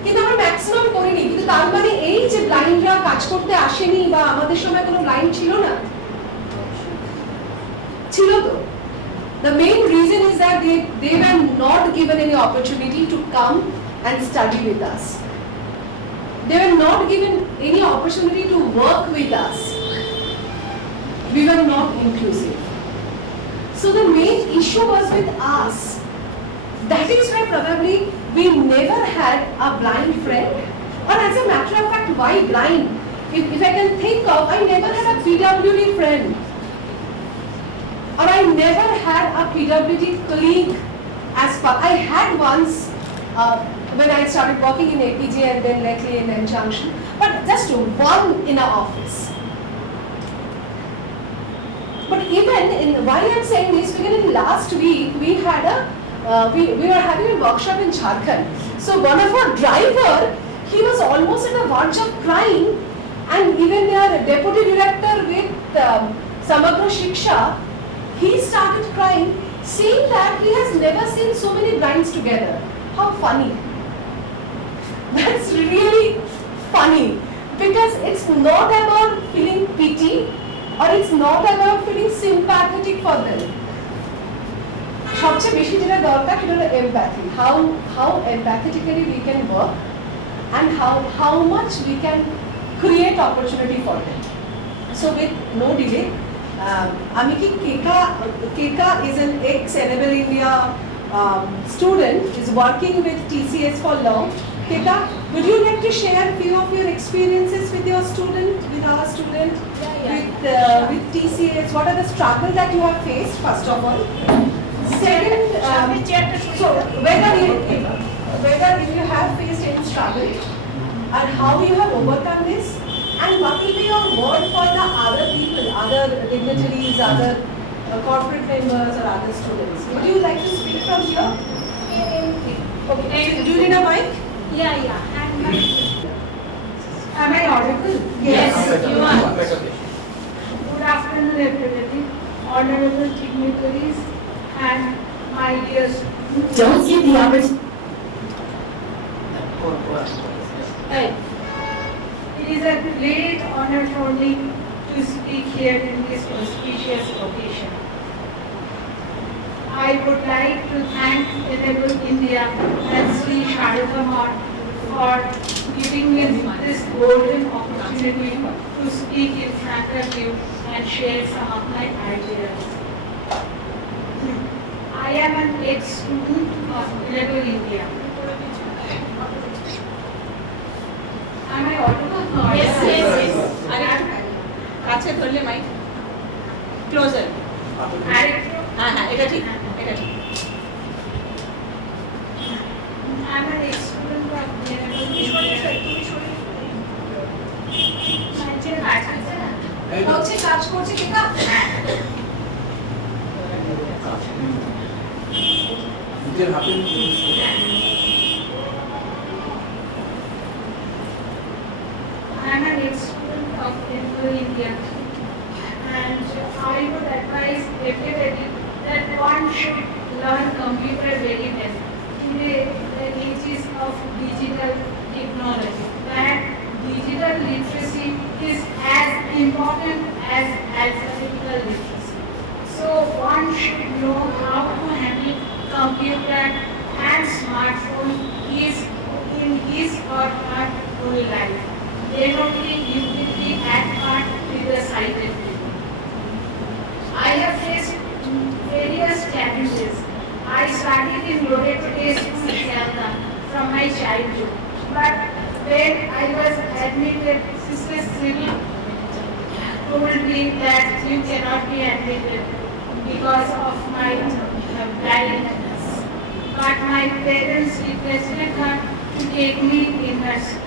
কিন্তু আমরা maximum করিনি, কিন্তু তার মানে এই যে ব্লাইন্ডরা কাজ করতে আসেনি, বা আমাদের সময় কোনো ব্লাইন্ড ছিল না, ছিল তো। The main reason is that they were not given any opportunity to come and study with us. They were not given any opportunity to work with us. We were not inclusive. So the main issue was with us. That is why probably we never had a blind friend. Or as a matter of fact, why blind? If I can think of, I never had a PWD friend. Or I never had a PWD colleague as far. I had once when I started working in APJ and then lately in mjunction, but just one in our office. But even in, why I'm saying this, because in last week we had we were having a workshop in Jharkhand. So one of our driver, he was almost at the verge of crying, and even their deputy director with Samagra Shiksha, he started crying, saying that he has never seen so many blinds together. How funny. That's really funny, because it's not about feeling pity, or it's not about feeling sympathetic for them. সবচেয়ে বেশি যেটা দরকার সেটা হলো empathy. How empathetically we can work, and how much we can create opportunity for them. So with no delay, আমি কি Keka is an ex-Enable India student, is working with TCS for long. Keka, would you like to share a few of your experiences with your student, with our student, with TCS? What are the struggles that you have faced, first of all? Second, so whether you have faced any struggle, and how you have overcome this, and what will be your word for the other people, other dignitaries, other corporate members or other students? Would you like to speak from here? Okay. Do you need a mic? Yeah. And Am I audible? Yes, you are. Good afternoon, everybody, honorable dignitaries, and my dear students. Don't give the opportunity. It is a great honor for me to speak here in this auspicious occasion. I would like to thank Enable India and Sri Sharada Mart for giving me this golden opportunity to speak in front of you and share some of my ideas. I am an ex-student of Bengaluru, India. Am I audible? Yes. কাছে ধরলে mic closure হ্যাঁ এটা ঠিক I'm an ex-student of হচ্ছে কাজ করছে কিনা নিজের হাতে I'm an ex-student of India, and I would advise everybody that one should learn computer very well. Today, the age is of digital technology. That digital literacy is as important as alphabetical literacy. So one should know how to handle computer and smartphone in his or her whole life. Then only you will be at part with the sighted people. I have faced various challenges. I started in Loreto School, Shalda, from my childhood. But when I was admitted, Sister Cyril told me that you cannot be admitted because of my blindness. But my parents requested her to take me in her school.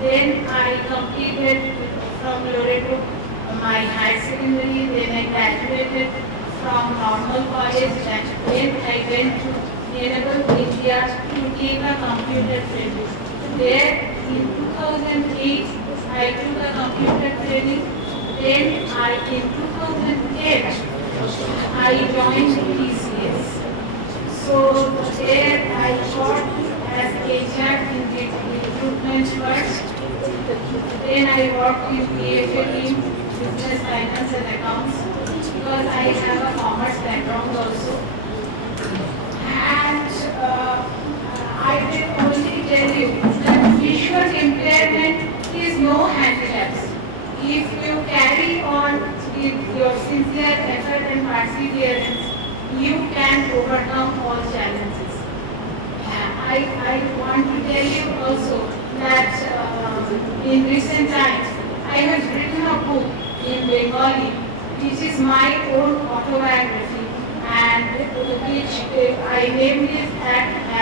Then I completed from Loreto my high secondary, then I graduated from normal college, and then I went to Inauguration, India to take a computer training. There in 2008 I took a computer training. Then in 2010 I joined TCS. So there I worked as HR in recruitment first. Then I worked in PFA team, business, finance and accounts, because I have a commerce background also. And I will only tell you that visual impairment is no handicaps. If you carry on with your sincere effort and perseverance, you can overcome all challenges. I want to tell you also that in recent times I have written a book in Bengali, which is my own autobiography, and which I named it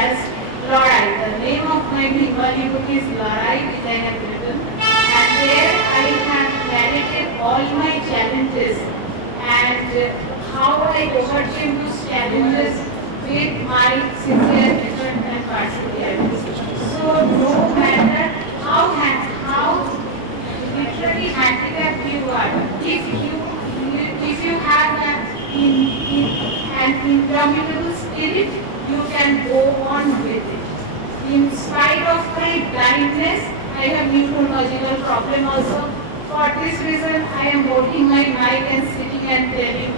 as Larai. The name of my Bengali book is Larai, which I have written, and there I have narrated all my challenges and how I overcame those challenges with my sincere effort and perseverance. So no matter how literally handicapped you are, if you have an indomitable spirit, you can go on with it. In spite of my blindness, I have neurological problem also. For this reason, I am holding my mic and sitting and telling.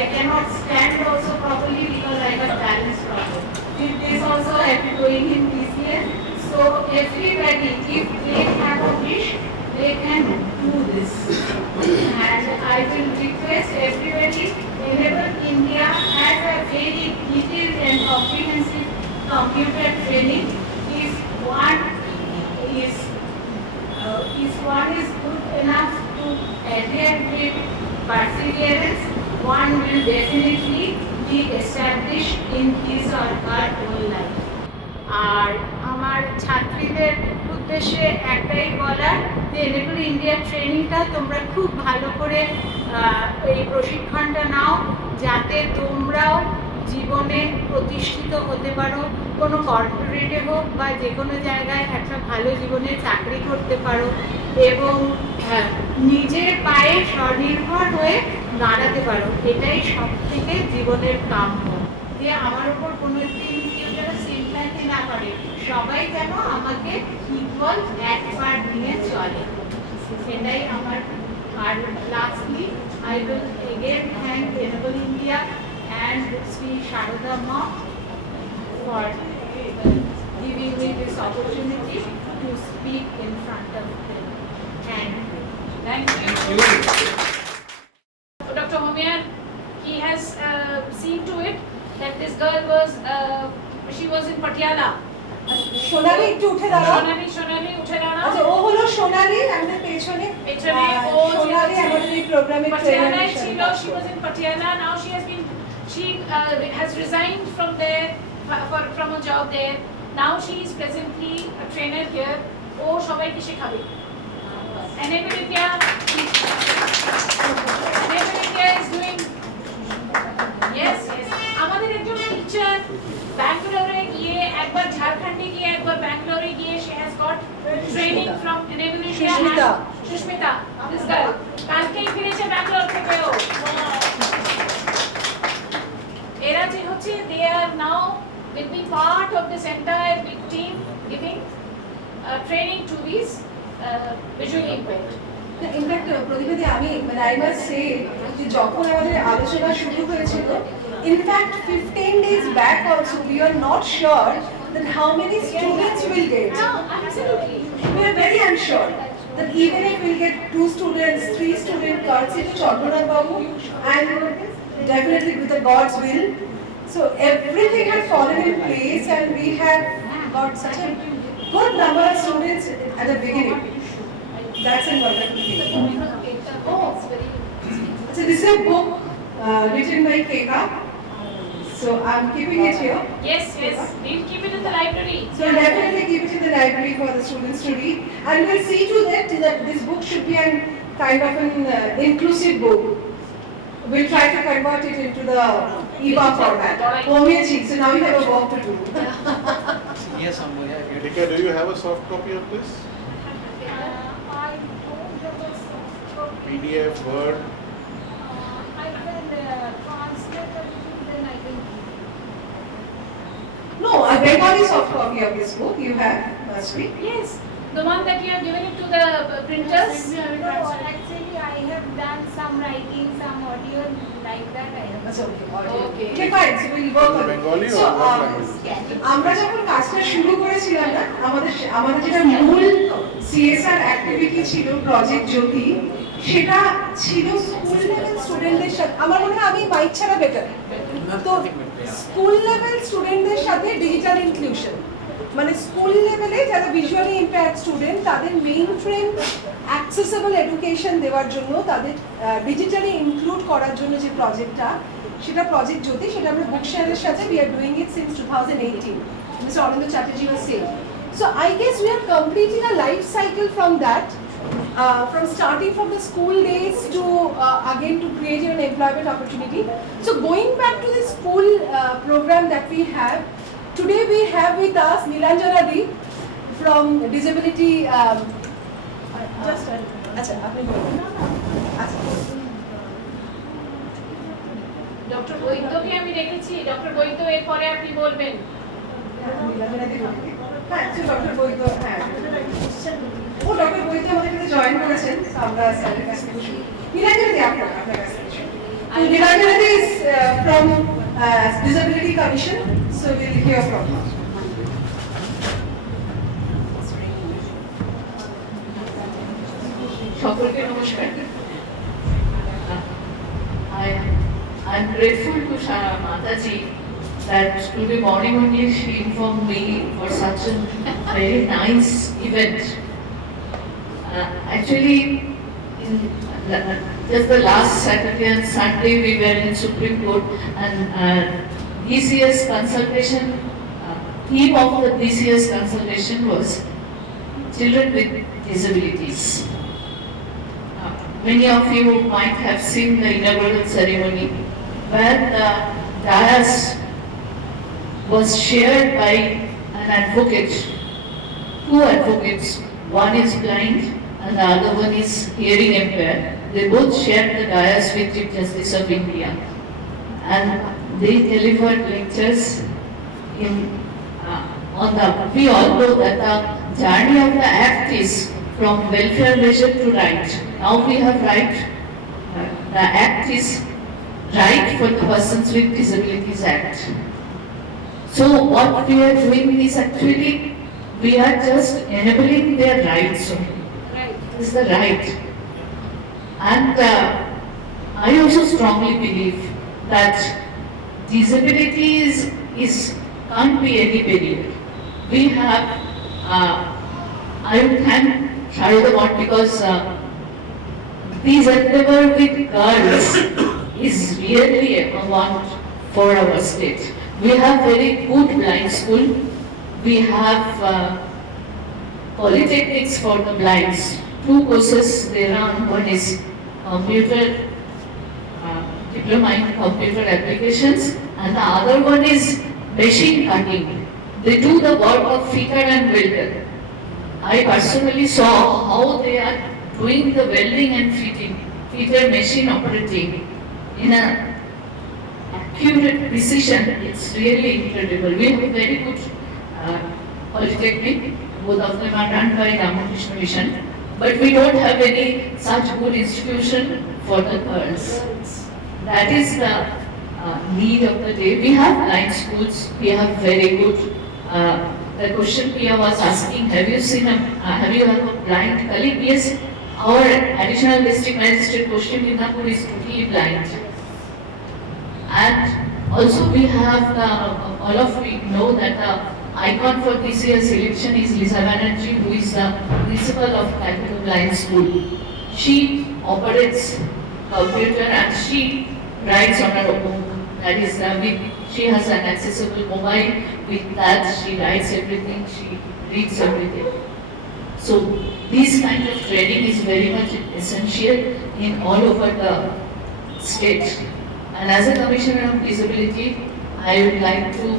I cannot stand also properly because I have balance problem. With this also I am going in PCS. So everybody, if they have a wish, they can do this. And I will request everybody, Enable India has a very detailed and comprehensive computer training. If one is good enough to adhere with perseverance, one will definitely be established in his or her whole life. আর আমার ছাত্রীদের উদ্দেশ্যে একটাই বলার যে enable India ট্রেনিংটা তোমরা খুব ভালো করে এই প্রশিক্ষণটা নাও, যাতে তোমরাও জীবনে প্রতিষ্ঠিত হতে পারো, কোনো কর্পোরেটে হোক বা যে কোনো জায়গায় একটা ভালো জীবনে চাকরি করতে পারো এবং নিজের পায়ে স্বনির্ভর হয়ে দাঁড়াতে পারো। এটাই সব থেকে জীবনের কাম্য, যে আমার উপর কোনো দিন কেউ যেন সিম্প্যাথি না করে, সবাই যেন আমাকে ইকুয়াল একবার নিয়ে চলে, সেটাই আমার। আর lastly I will again thank Enable India and Sri Sharada Ma for giving me this opportunity to speak in front of them. And Thank you. Dr. Homer, he has seen to it that this girl was, she was in Patiala. সোনালি একটু উঠে দাঁড়াও। সোনালি উঠে দাঁড়াও। আচ্ছা ও হলো সোনালি আমাদের পেছনে ও সোনালি আমাদের এই প্রোগ্রামে Patiala ছিল, she was in Patiala. Now she has resigned from there from a job there. Now she is presently a trainer here. ও সবাইকে শেখাবে। Enable India is doing, yes. আমাদের একজন টিচার ব্যাঙ্গালোরে গিয়ে একবার ঝাড়খণ্ডে গিয়ে একবার ব্যাঙ্গালোরে গিয়ে she has got training from Enable India. Susmita, this girl কালকেই ফিরেছে ব্যাঙ্গালোর থেকে ও। এরা যে হচ্ছে they are now will be part of this entire big team giving training to these visually impaired. In fact প্রতিবাদী আমি মানে আই মাস্ট সে যে যখন আমাদের আলোচনা শুরু হয়েছিল in fact 15 days back also we are not sure that how many students will get. No, absolutely. We are very unsure that even if we'll get 2 students, 3 students, courtesy to Chandana Babu and definitely with the God's will. So everything has fallen in place and we have got such a good number of students at the beginning. That's a wonderful thing. Oh, so this is a book written by Keka. So I'm keeping it here. Yes. We'll keep it in the library. So we'll definitely keep it in the library for the students to read. And we'll see to that this book should be an kind of an inclusive book. We'll try to convert it into the EPUB format. So now we have a work to do. Yes, Amboya. Rika, do you have a soft copy of this? I don't have a soft copy. PDF, Word? I can translate it, then I can. No, a Bengali soft copy of this book you have, must be. Yes, the one that you have given it to the printers. No, actually I have done some writing, some audio like that I have. That's okay. Okay. Okay, fine. So we'll work on it. Bengali or So, what language? আমরা যখন কাজটা শুরু করেছিলাম না আমাদের যেটা মূল CSR activity ছিল প্রজেক্ট জ্যোতি সেটা ছিল স্কুল লেভেল স্টুডেন্টদের সাথে আমার মনে হয় আমি মাইক ছাড়া বেটার তো স্কুল লেভেল স্টুডেন্টদের সাথে ডিজিটাল ইনক্লুশন মানে স্কুল লেভেলে যারা ভিজুয়ালি ইম্পেয়ার্ড স্টুডেন্ট তাদের মেইন ফ্রেম অ্যাক্সেসেবল এডুকেশন দেওয়ার জন্য তাদের ডিজিটালি ইনক্লুড করার জন্য যে প্রজেক্টটা সেটা প্রজেক্ট জ্যোতি সেটা আমরা বুক শেয়ারের সাথে we are doing it since 2018. Mr. Anand Chatterjee was saying. So I guess we are completing a life cycle from that, from starting from the school days to again to create an employment opportunity. So going back to the school program that we have, today we have with us Nilanjana Di from Disability. Just acha, apni bolun. Doctor বৈদ্যকে আমি রেখেছি doctor বৈদ্য এর পরে আপনি বলবেন হ্যাঁ doctor বৈদ্য হ্যাঁ ও doctor বৈদ্য আমাদের কাছে জয়েন করেছেন আমরা স্যারের কাছ থেকে শুনি নীলাঞ্জনা দি আপনার কাছ থেকে শুনি নীলাঞ্জনা দি is from Disability Commission, so we'll hear from her. সকলকে নমস্কার। I'm grateful to Mataji that today morning only she informed me for such a very nice event. Actually, just the last Saturday and Sunday we were in Supreme Court and this year's consultation, theme of this year's consultation was children with disabilities. Many of you might have seen the inaugural ceremony where the dais was shared by an advocate, two advocates, one is blind and the other one is hearing impaired. They both shared the dais with Chief Justice of India and they delivered lectures on the, we all know that the journey of the act is from welfare measure to right. Now we have right, the act is Right for the Persons with Disabilities Act. So what we are doing is actually, we are just enabling their rights only. Right. It's the right. And I also strongly believe that disability can't be any barrier. We have, I would thank Sharada because this endeavor with girls is really a want for our state. We have very good blind school. We have polytechnics for the blinds. 2 courses there are. One is computer diploma in computer applications, and the other one is machine cutting. They do the work of fitter and welder. I personally saw how they are doing the welding and fitter machine operating in an accurate precision. It's really incredible. We have a very good polytechnic. Both of them are run by Ramakrishna Mission, but we don't have any such good institution for the girls. That is the need of the day. We have blind schools. We have very good. The question Pia was asking: have you have a blind colleague? Yes, our additional district magistrate Koshim Dinapur is totally blind. And also we have all of you know that the icon for this year's election is Lisa Banerjee, who is the principal of Calcutta Blind School. She operates computer and she writes on her own. That is, she has an accessible mobile. With that, she writes everything, she reads everything. So this kind of training is very much essential in all over the state. And as a Commissioner of Disability, I would like to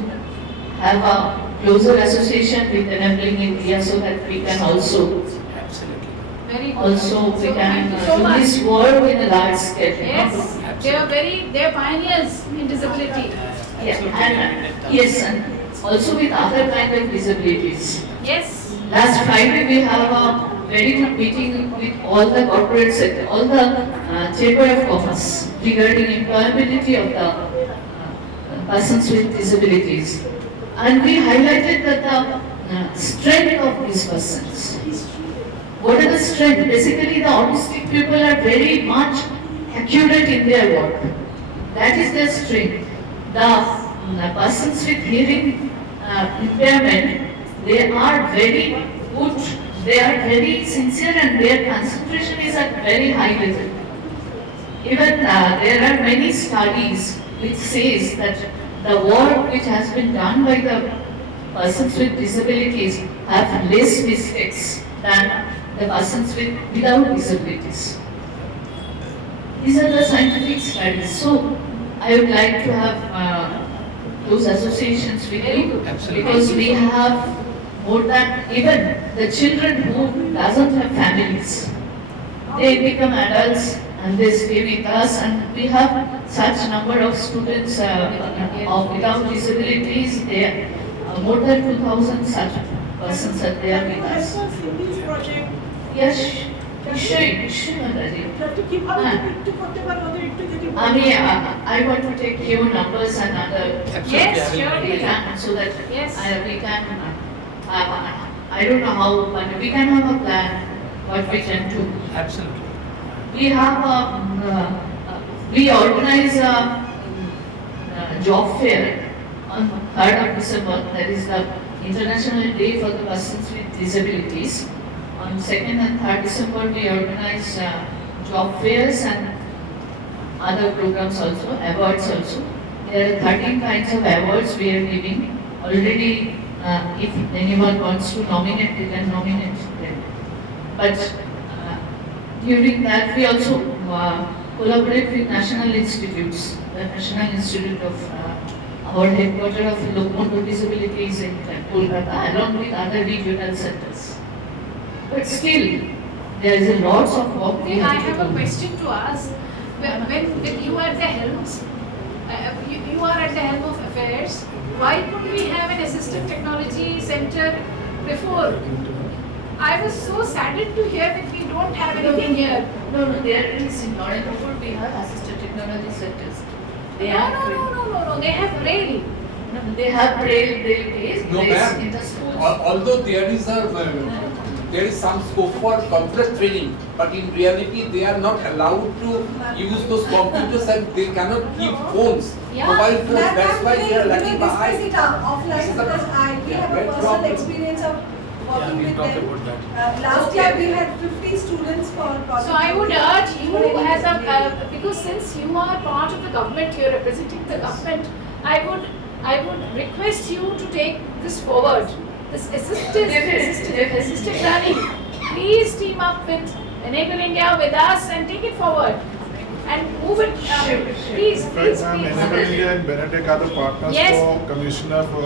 have a closer association with Enabling India so that we can also Very good. also we So can thank you so do much. this work in a large scale. Yes, they are pioneers in disability. Yeah, and yes, and also with other kind of disabilities. Yes. Last Friday we have a very good meeting with all the corporate sector, all the Chamber of Commerce regarding employability of the persons with disabilities. And we highlighted that the strength of these persons. What are the strengths? Basically the autistic people are very much accurate in their work. That is their strength. The persons with hearing impairment, they are very good, they are very sincere and their concentration is at very high level. Even there are many studies which says that the work which has been done by the persons with disabilities have less mistakes than the persons without disabilities. These are the scientific studies. So I would like to have those associations with you because we have more than even the children who doesn't have families. They become adults and they stay with us, and we have such number of students without disabilities. There are more than 2,000 such persons are there with us. Yes, নিশ্চয়ই Mataji. I want to take few numbers and other. Yes, sure. So that Yes. we can. I don't know how, but we can have a plan what we can do. Absolutely. We have we organize a job fair on 3rd of December. That is the International Day for the Persons with Disabilities. On 2nd and 3rd December, we organize job fairs and other programs also, awards also. There are 13 kinds of awards we are giving. Already, if anyone wants to nominate, they can nominate them. But during that, we also collaborate with national institutes. The National Institute of our headquarters of locomotor disabilities in Kolkata, along with other regional centers. But still, there is a lots of work we I have have to a do. question to ask. When you are at the helm, you are at the helm of affairs, why couldn't we have an assistive technology center before? I was so saddened to hear that we don't have anything here. No, there is in Bengaluru we have assistive technology centers. They are No, they have rail. They have braille days No, in ma'am. the schools. Although there is some scope for computer training, but in reality they are not allowed to use those computers and they cannot keep phones, Yeah. mobile phones. Ma'am, That's why they are we lagging will discuss behind. it offline because we have a great personal problem. experience of working we'll with talk them. about that. Last year we had 50 students for college. So I would urge you as a, because since you are part of the government, you are representing the government, I would request you to take this forward. This assistive learning. Please team up with Enable India with us and take it forward. And move it, please. Enable India and Benetech are the partners Yes. for Commissioner for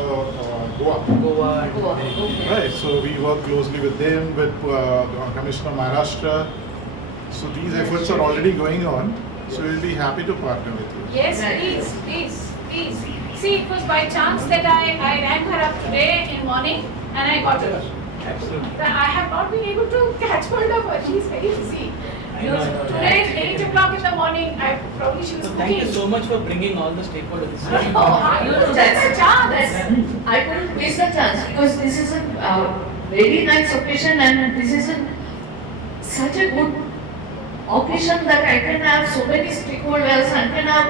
Goa. Goa. Right, so we work closely with them, with Commissioner Maharashtra. So these efforts are already going on. So we'll be happy to partner with you. Yes, please. See, it was by chance that I rang her up today in morning and I got her. Absolutely. I have not been able to catch hold of her. She is very busy. Today at 8 o'clock in the morning, probably she was cooking. Thank you so much for bringing all the stakeholders. That's a chance. I couldn't miss the chance because this is a very nice occasion and this is such a good occasion that I can have so many stakeholders and can have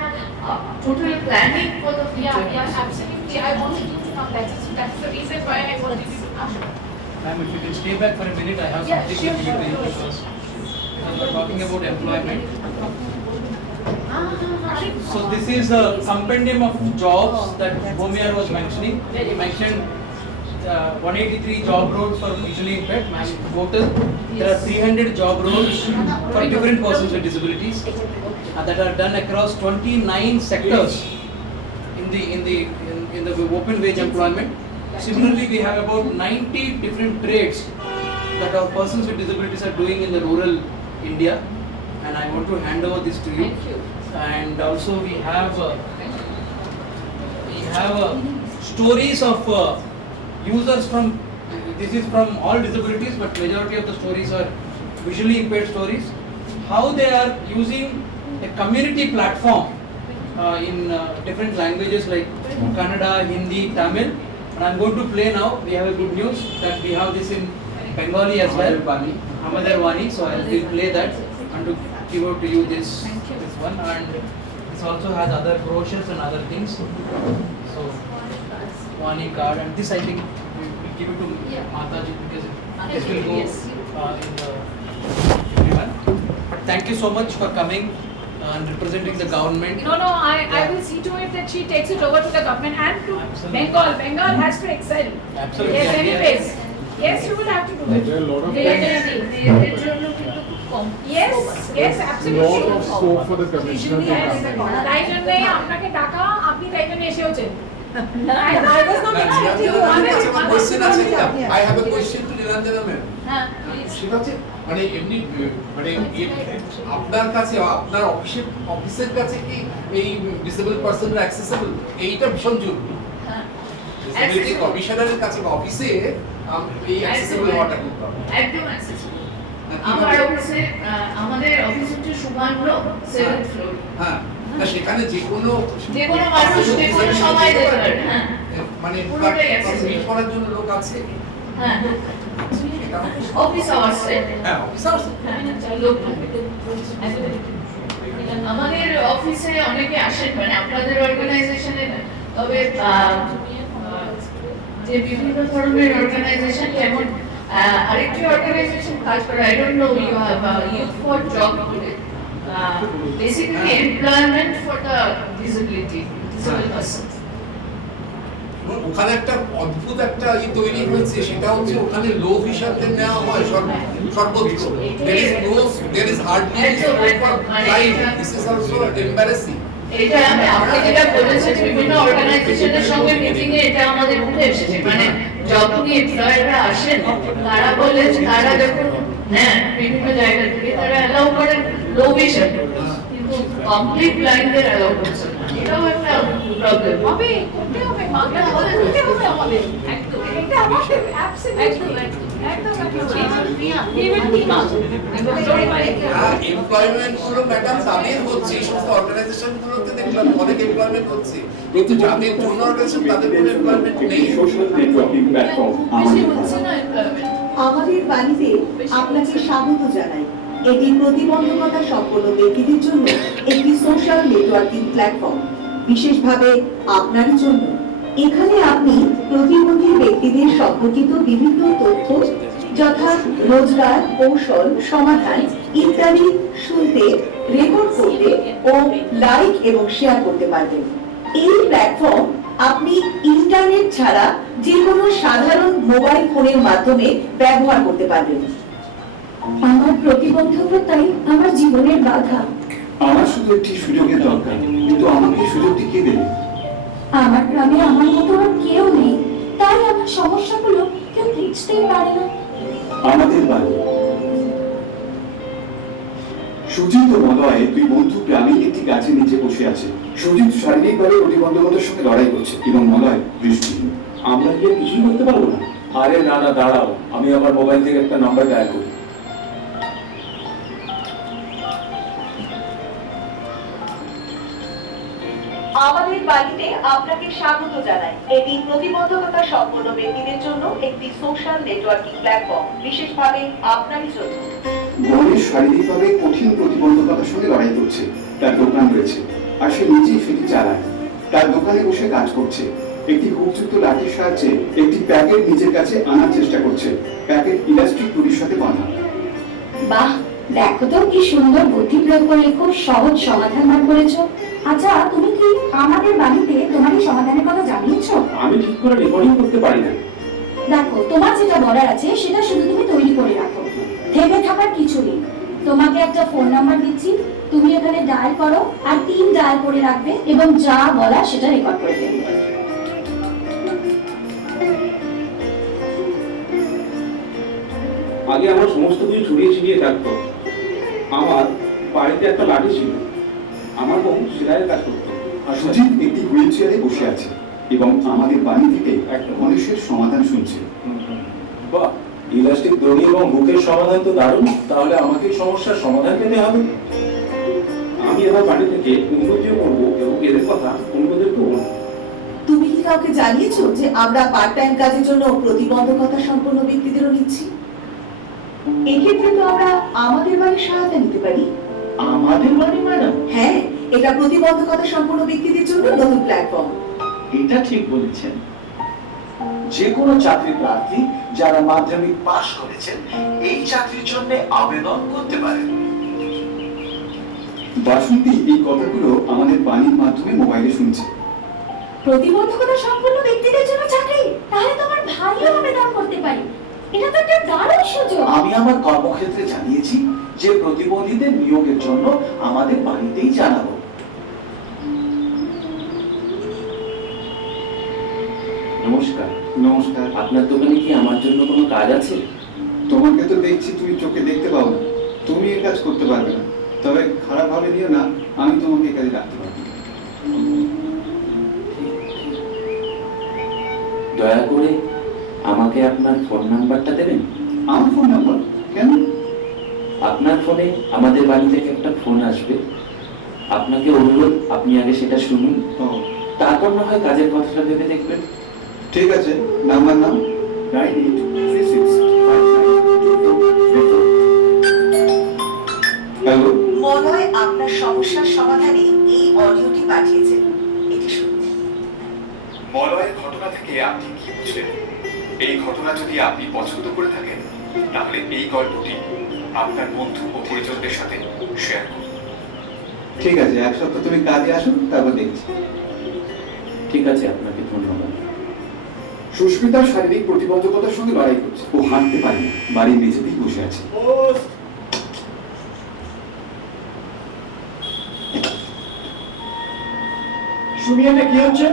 total planning for the future. Yeah, absolutely. I wanted you to come. That's the reason why I wanted you to come. Ma'am, if you can stay back for a minute, I have Yeah, something sure, to give to you sure. first. Because we're talking about employment. So this is a compendium of jobs that Homiar was mentioning. He mentioned 183 job roles for visually impaired. Total, there are 300 job roles for different persons with disabilities that are done across 29 sectors in the open wage employment. Similarly, we have about 90 different trades that our persons with disabilities are doing in the rural India, and I want to hand over this to you. Thank you. And also we have stories of users from, this is from all disabilities, but majority of the stories are visually impaired stories. How they are using a community platform in different languages like Kannada, Hindi, Tamil. And I'm going to play now. We have a good news that we have this in Bengali as well. Amader Vani. So I will play that and to give out to you this one. And this also has other brochures and other things. So Vani card, and this I think we give it to Mataji because this will go in the everyone. But thank you so much for coming and representing the government. No, I will see to it that she takes it over to the government and to Absolutely. Bengal. Bengal has to excel. Absolutely. Yes, And we are- anyways. Yes, you will have to do it. There are a lot of Yes, absolutely. lot of scope for the commissioner to Yes, come. তাই জন্যই আপনাকে ডাকা, আপনি তাই জন্য এসেওছেন। I was not expecting you. Question আছে এটা? I have a question to Nilanjana ma'am. হ্যাঁ, please. সেটা হচ্ছে মানে এমনি মানে আপনার কাছে আপনার অফিসের কাছে কি এই ডিসেবল পারসনরা অ্যাক্সেসিবল এইটা ভীষণ জরুরি। ডিসেবিলিটি কমিশনারের কাছে বা অফিসে এই অ্যাক্সেসিবল হওয়াটা খুব দরকার। একদম accessible। আমার অফিসে আমাদের অফিস হচ্ছে সুভানগ্র 7th ফ্লোর। হ্যাঁ, না সেখানে যে কোনো মানুষ যে কোনো সময় যেতে পারে। হ্যাঁ, মানে পুরোটাই accessible। মিট করার জন্য লোক আছে। হ্যাঁ, অফিস আওয়ার্সে। হ্যাঁ, অফিস আওয়ার্সে। লোক থাকবে। আমাদের অফিসে অনেকে আসেন, মানে আপনাদের অর্গানাইজেশনে, তবে যে বিভিন্ন ধরনের অর্গানাইজেশন, যেমন আরেকটি অর্গানাইজেশন কাজ করে, I don't know, you have youth for job today, basically employment for the disable person. ওখানে একটা অদ্ভুত একটা তৈরি হয়েছে, সেটা হচ্ছে ওখানে লোভ হিসাবে নেওয়া হয় সর্বোচ্চ। there is hardly any scope for crime. This is also embarrassing. এটা আপনি যেটা বলেছেন, বিভিন্ন অর্গানাইজেশনের সঙ্গে মিটিং এ এটা আমাদের উঠে এসেছে, মানে যখন এমপ্লয়াররা আসেন তারা বলেন, তারা যখন বিভিন্ন জায়গা থেকে তারা অ্যালাউ করেন লো ভিশন, কিন্তু কমপ্লিট ব্লাইন্ডদের অ্যালাউ করছেন না। এটাও একটা প্রবলেম। হবে, করতে হবে, মাকে করতে হবে আমাদের। একদম, এটা আমাদের absolutely একদম We will team up. Employment গুলো ম্যাডাম তাদের হচ্ছে, এই সমস্ত অর্গানাইজেশন গুলোতে দেখলাম অনেক এমপ্লয়মেন্ট হচ্ছে, কিন্তু যাদের জন্য অর্গানাইজেশন তাদের কোনো এমপ্লয়মেন্ট নেই। সোশ্যাল নেটওয়ার্কিং প্ল্যাটফর্ম আমাদের বাড়িতে আপনাকে স্বাগত জানাই। এটি প্রতিবন্ধকতা সম্পন্ন ব্যক্তিদের জন্য একটি সোশ্যাল নেটওয়ার্কিং প্ল্যাটফর্ম, বিশেষভাবে আপনার জন্য। এখানে আপনি প্রতিবন্ধী ব্যক্তিদের সম্পর্কিত বিভিন্ন তথ্য যথা রোজগার, কৌশল, সমাধান ইত্যাদি শুনতে, রেকর্ড করতে ও লাইক এবং শেয়ার করতে পারবেন। এই প্ল্যাটফর্ম আপনি ইন্টারনেট ছাড়া যে কোনো সাধারণ মোবাইল ফোনের মাধ্যমে ব্যবহার করতে পারবেন। আমার প্রতিবন্ধকতাই আমার জীবনের বাধা। আমার শুধু একটি সুযোগের দরকার, কিন্তু আমাকে সুযোগটি কে দেবে? আমার গ্রামে আমার মতো আর কেউ নেই, তাই আমার সমস্যাগুলো কেউ বুঝতেই পারে না। আমাদের বাড়ি সুজিত ও মলয় দুই বন্ধু গ্রামের একটি গাছের নিচে বসে আছে। সুজিত শারীরিকভাবে প্রতিবন্ধকতার সঙ্গে লড়াই করছে এবং মলয় দৃষ্টিহীন। আমরা কি কিছুই করতে পারবো না? আরে না না, দাঁড়াও, আমি আমার মোবাইল থেকে একটা নাম্বার ডায়াল করি। আমাদের বাড়িতে আপনাকে স্বাগত জানাই। এটি প্রতিবন্ধকতা সম্পন্ন ব্যক্তিদের জন্য একটি সোশ্যাল নেটওয়ার্কিং প্ল্যাটফর্ম, বিশেষভাবে আপনারই জন্য। গণেশ শারীরিকভাবে কঠিন প্রতিবন্ধকতার সঙ্গে লড়াই করছে। তার দোকান রয়েছে আর সে নিজেই সেটি চালায়। তার দোকানে বসে কাজ করছে। একটি হুকযুক্ত লাঠির সাহায্যে একটি প্যাকেট নিজের কাছে আনার চেষ্টা করছে। প্যাকেট ইলাস্ট্রিক দড়ির সাথে বাঁধা। বাহ, দেখো তো কি সুন্দর বুদ্ধি প্রয়োগ করে খুব সহজ সমাধান বার করেছো। আচ্ছা, তুমি কি আমাদের বাড়িতে তোমার এই সমাধানের কথা জানিয়েছো? আমি ঠিক করে রেকর্ডিং করতে পারি না। দেখো, তোমার যেটা বলার আছে সেটা শুধু তুমি তৈরি করে রাখো, থেমে থাকার কিছু নেই। তোমাকে একটা ফোন নাম্বার দিচ্ছি, তুমি এখানে ডায়াল করো আর 3 ডায়াল করে রাখবে এবং যা বলা সেটা রেকর্ড করে দেবে। আগে আমার সমস্ত কিছু ছড়িয়ে ছিটিয়ে থাকতো। আমার বাড়িতে একটা লাঠি ছিল, আমার বউ সেলাইয়ের কাজ করতো। সুজিত একটি হুইল চেয়ারে বসে আছে এবং আমাদের বাড়ি থেকে একটা গণেশের সমাধান শুনছে। বাহ, ইলাস্টিক দড়ি এবং হুকের সমাধান তো দারুণ। তাহলে আমাকে সমস্যার সমাধান পেতে হবে। আমি এবার বাড়ি থেকে উন্নতিও করবো এবং এদের কথা অন্যদেরকে বলবো। তুমি কি কাউকে জানিয়েছো যে আমরা পার্ট টাইম কাজের জন্য প্রতিবন্ধকতা সম্পন্ন ব্যক্তিদেরও নিচ্ছি? এক্ষেত্রে তো আমরা আমাদের বাড়ির সহায়তা নিতে পারি। আমাদের বাড়ি ম্যাডাম? হ্যাঁ, এটা প্রতিবন্ধকতা সম্পন্ন ব্যক্তিদের জন্য নতুন প্ল্যাটফর্ম। এটা ঠিক বলেছেন। যে কোনো চাকরি প্রার্থী যারা মাধ্যমিক পাশ করেছেন এই চাকরির জন্য আবেদন করতে পারেন। বাসন্তী এই কথাগুলো আমাদের বাণীর মাধ্যমে মোবাইলে শুনছে। প্রতিবন্ধকতা সম্পন্ন ব্যক্তিদের জন্য চাকরি, তাহলে তো আমার ভাইও আবেদন করতে পারি। এটা তো একটা দারুণ সুযোগ। আমি আমার কর্মক্ষেত্রে জানিয়েছি যে প্রতিবন্ধীদের নিয়োগের জন্য আমাদের বাড়িতেই জানাবো। নমস্কার। নমস্কার। আপনার দোকানে কি আমার জন্য কোনো কাজ আছে? তোমাকে তো দেখছি তুমি চোখে দেখতে পাও না, তুমি এই কাজ করতে পারবে না। তবে খারাপ ভাবে নিও না, আমি তোমাকে এই কাজে রাখতে পারবো। দয়া করে আমাকে আপনার ফোন নাম্বারটা দেবেন। আমার ফোন নাম্বার? কেন? আপনার ফোনে আমাদের বাড়ি থেকে একটা ফোন আসবে। আপনাকে অনুরোধ, আপনি আগে সেটা শুনুন, তারপর না হয় কাজের কথাটা ভেবে দেখবেন। ঠিক আছে, নাম্বার নাম 98365522. হ্যালো, মলয় আপনার সমস্যার সমাধানে এই অডিওটি পাঠিয়েছেন, এটি শুনুন। মলয়ের ঘটনা থেকে আপনি কি বুঝলেন? এই ঘটনা যদি আপনি পছন্দ করে থাকেন তাহলে এই গল্পটি আপনার বন্ধু ও পরিজনদের সাথে শেয়ার করুন। ঠিক আছে, এক সপ্তাহ তুমি কাজে আসুন, তারপর দেখছি। ঠিক আছে, আপনাকে ধন্যবাদ। সুস্মিতার শারীরিক প্রতিবন্ধকতার সঙ্গে লড়াই করছে। ও হাঁটতে পারে না, বাড়ির মেঝেতেই বসে আছে। সুমিয়াটা কি হচ্ছে?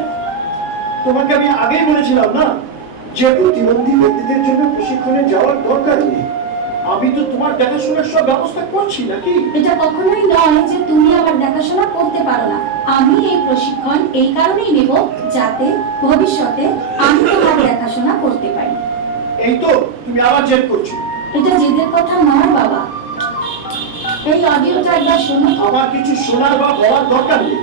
তোমাকে আমি আগেই বলেছিলাম না যে প্রতিবন্ধী ব্যক্তিদের জন্য প্রশিক্ষণে যাওয়ার দরকার নেই। আমি তো তোমার দেখাশোনার সব ব্যবস্থা করছি নাকি? এটা কখনোই নয় যে তুমি আমার দেখাশোনা করতে পারো না। আমি এই প্রশিক্ষণ এই কারণেই নেব যাতে ভবিষ্যতে আমি তোমার দেখাশোনা করতে পারি। এই তো তুমি আবার জেদ করছো। এটা জেদের কথা নয় বাবা। এই অডিওটা একবার শুনুন। আমার কিছু শোনার বা বলার দরকার নেই।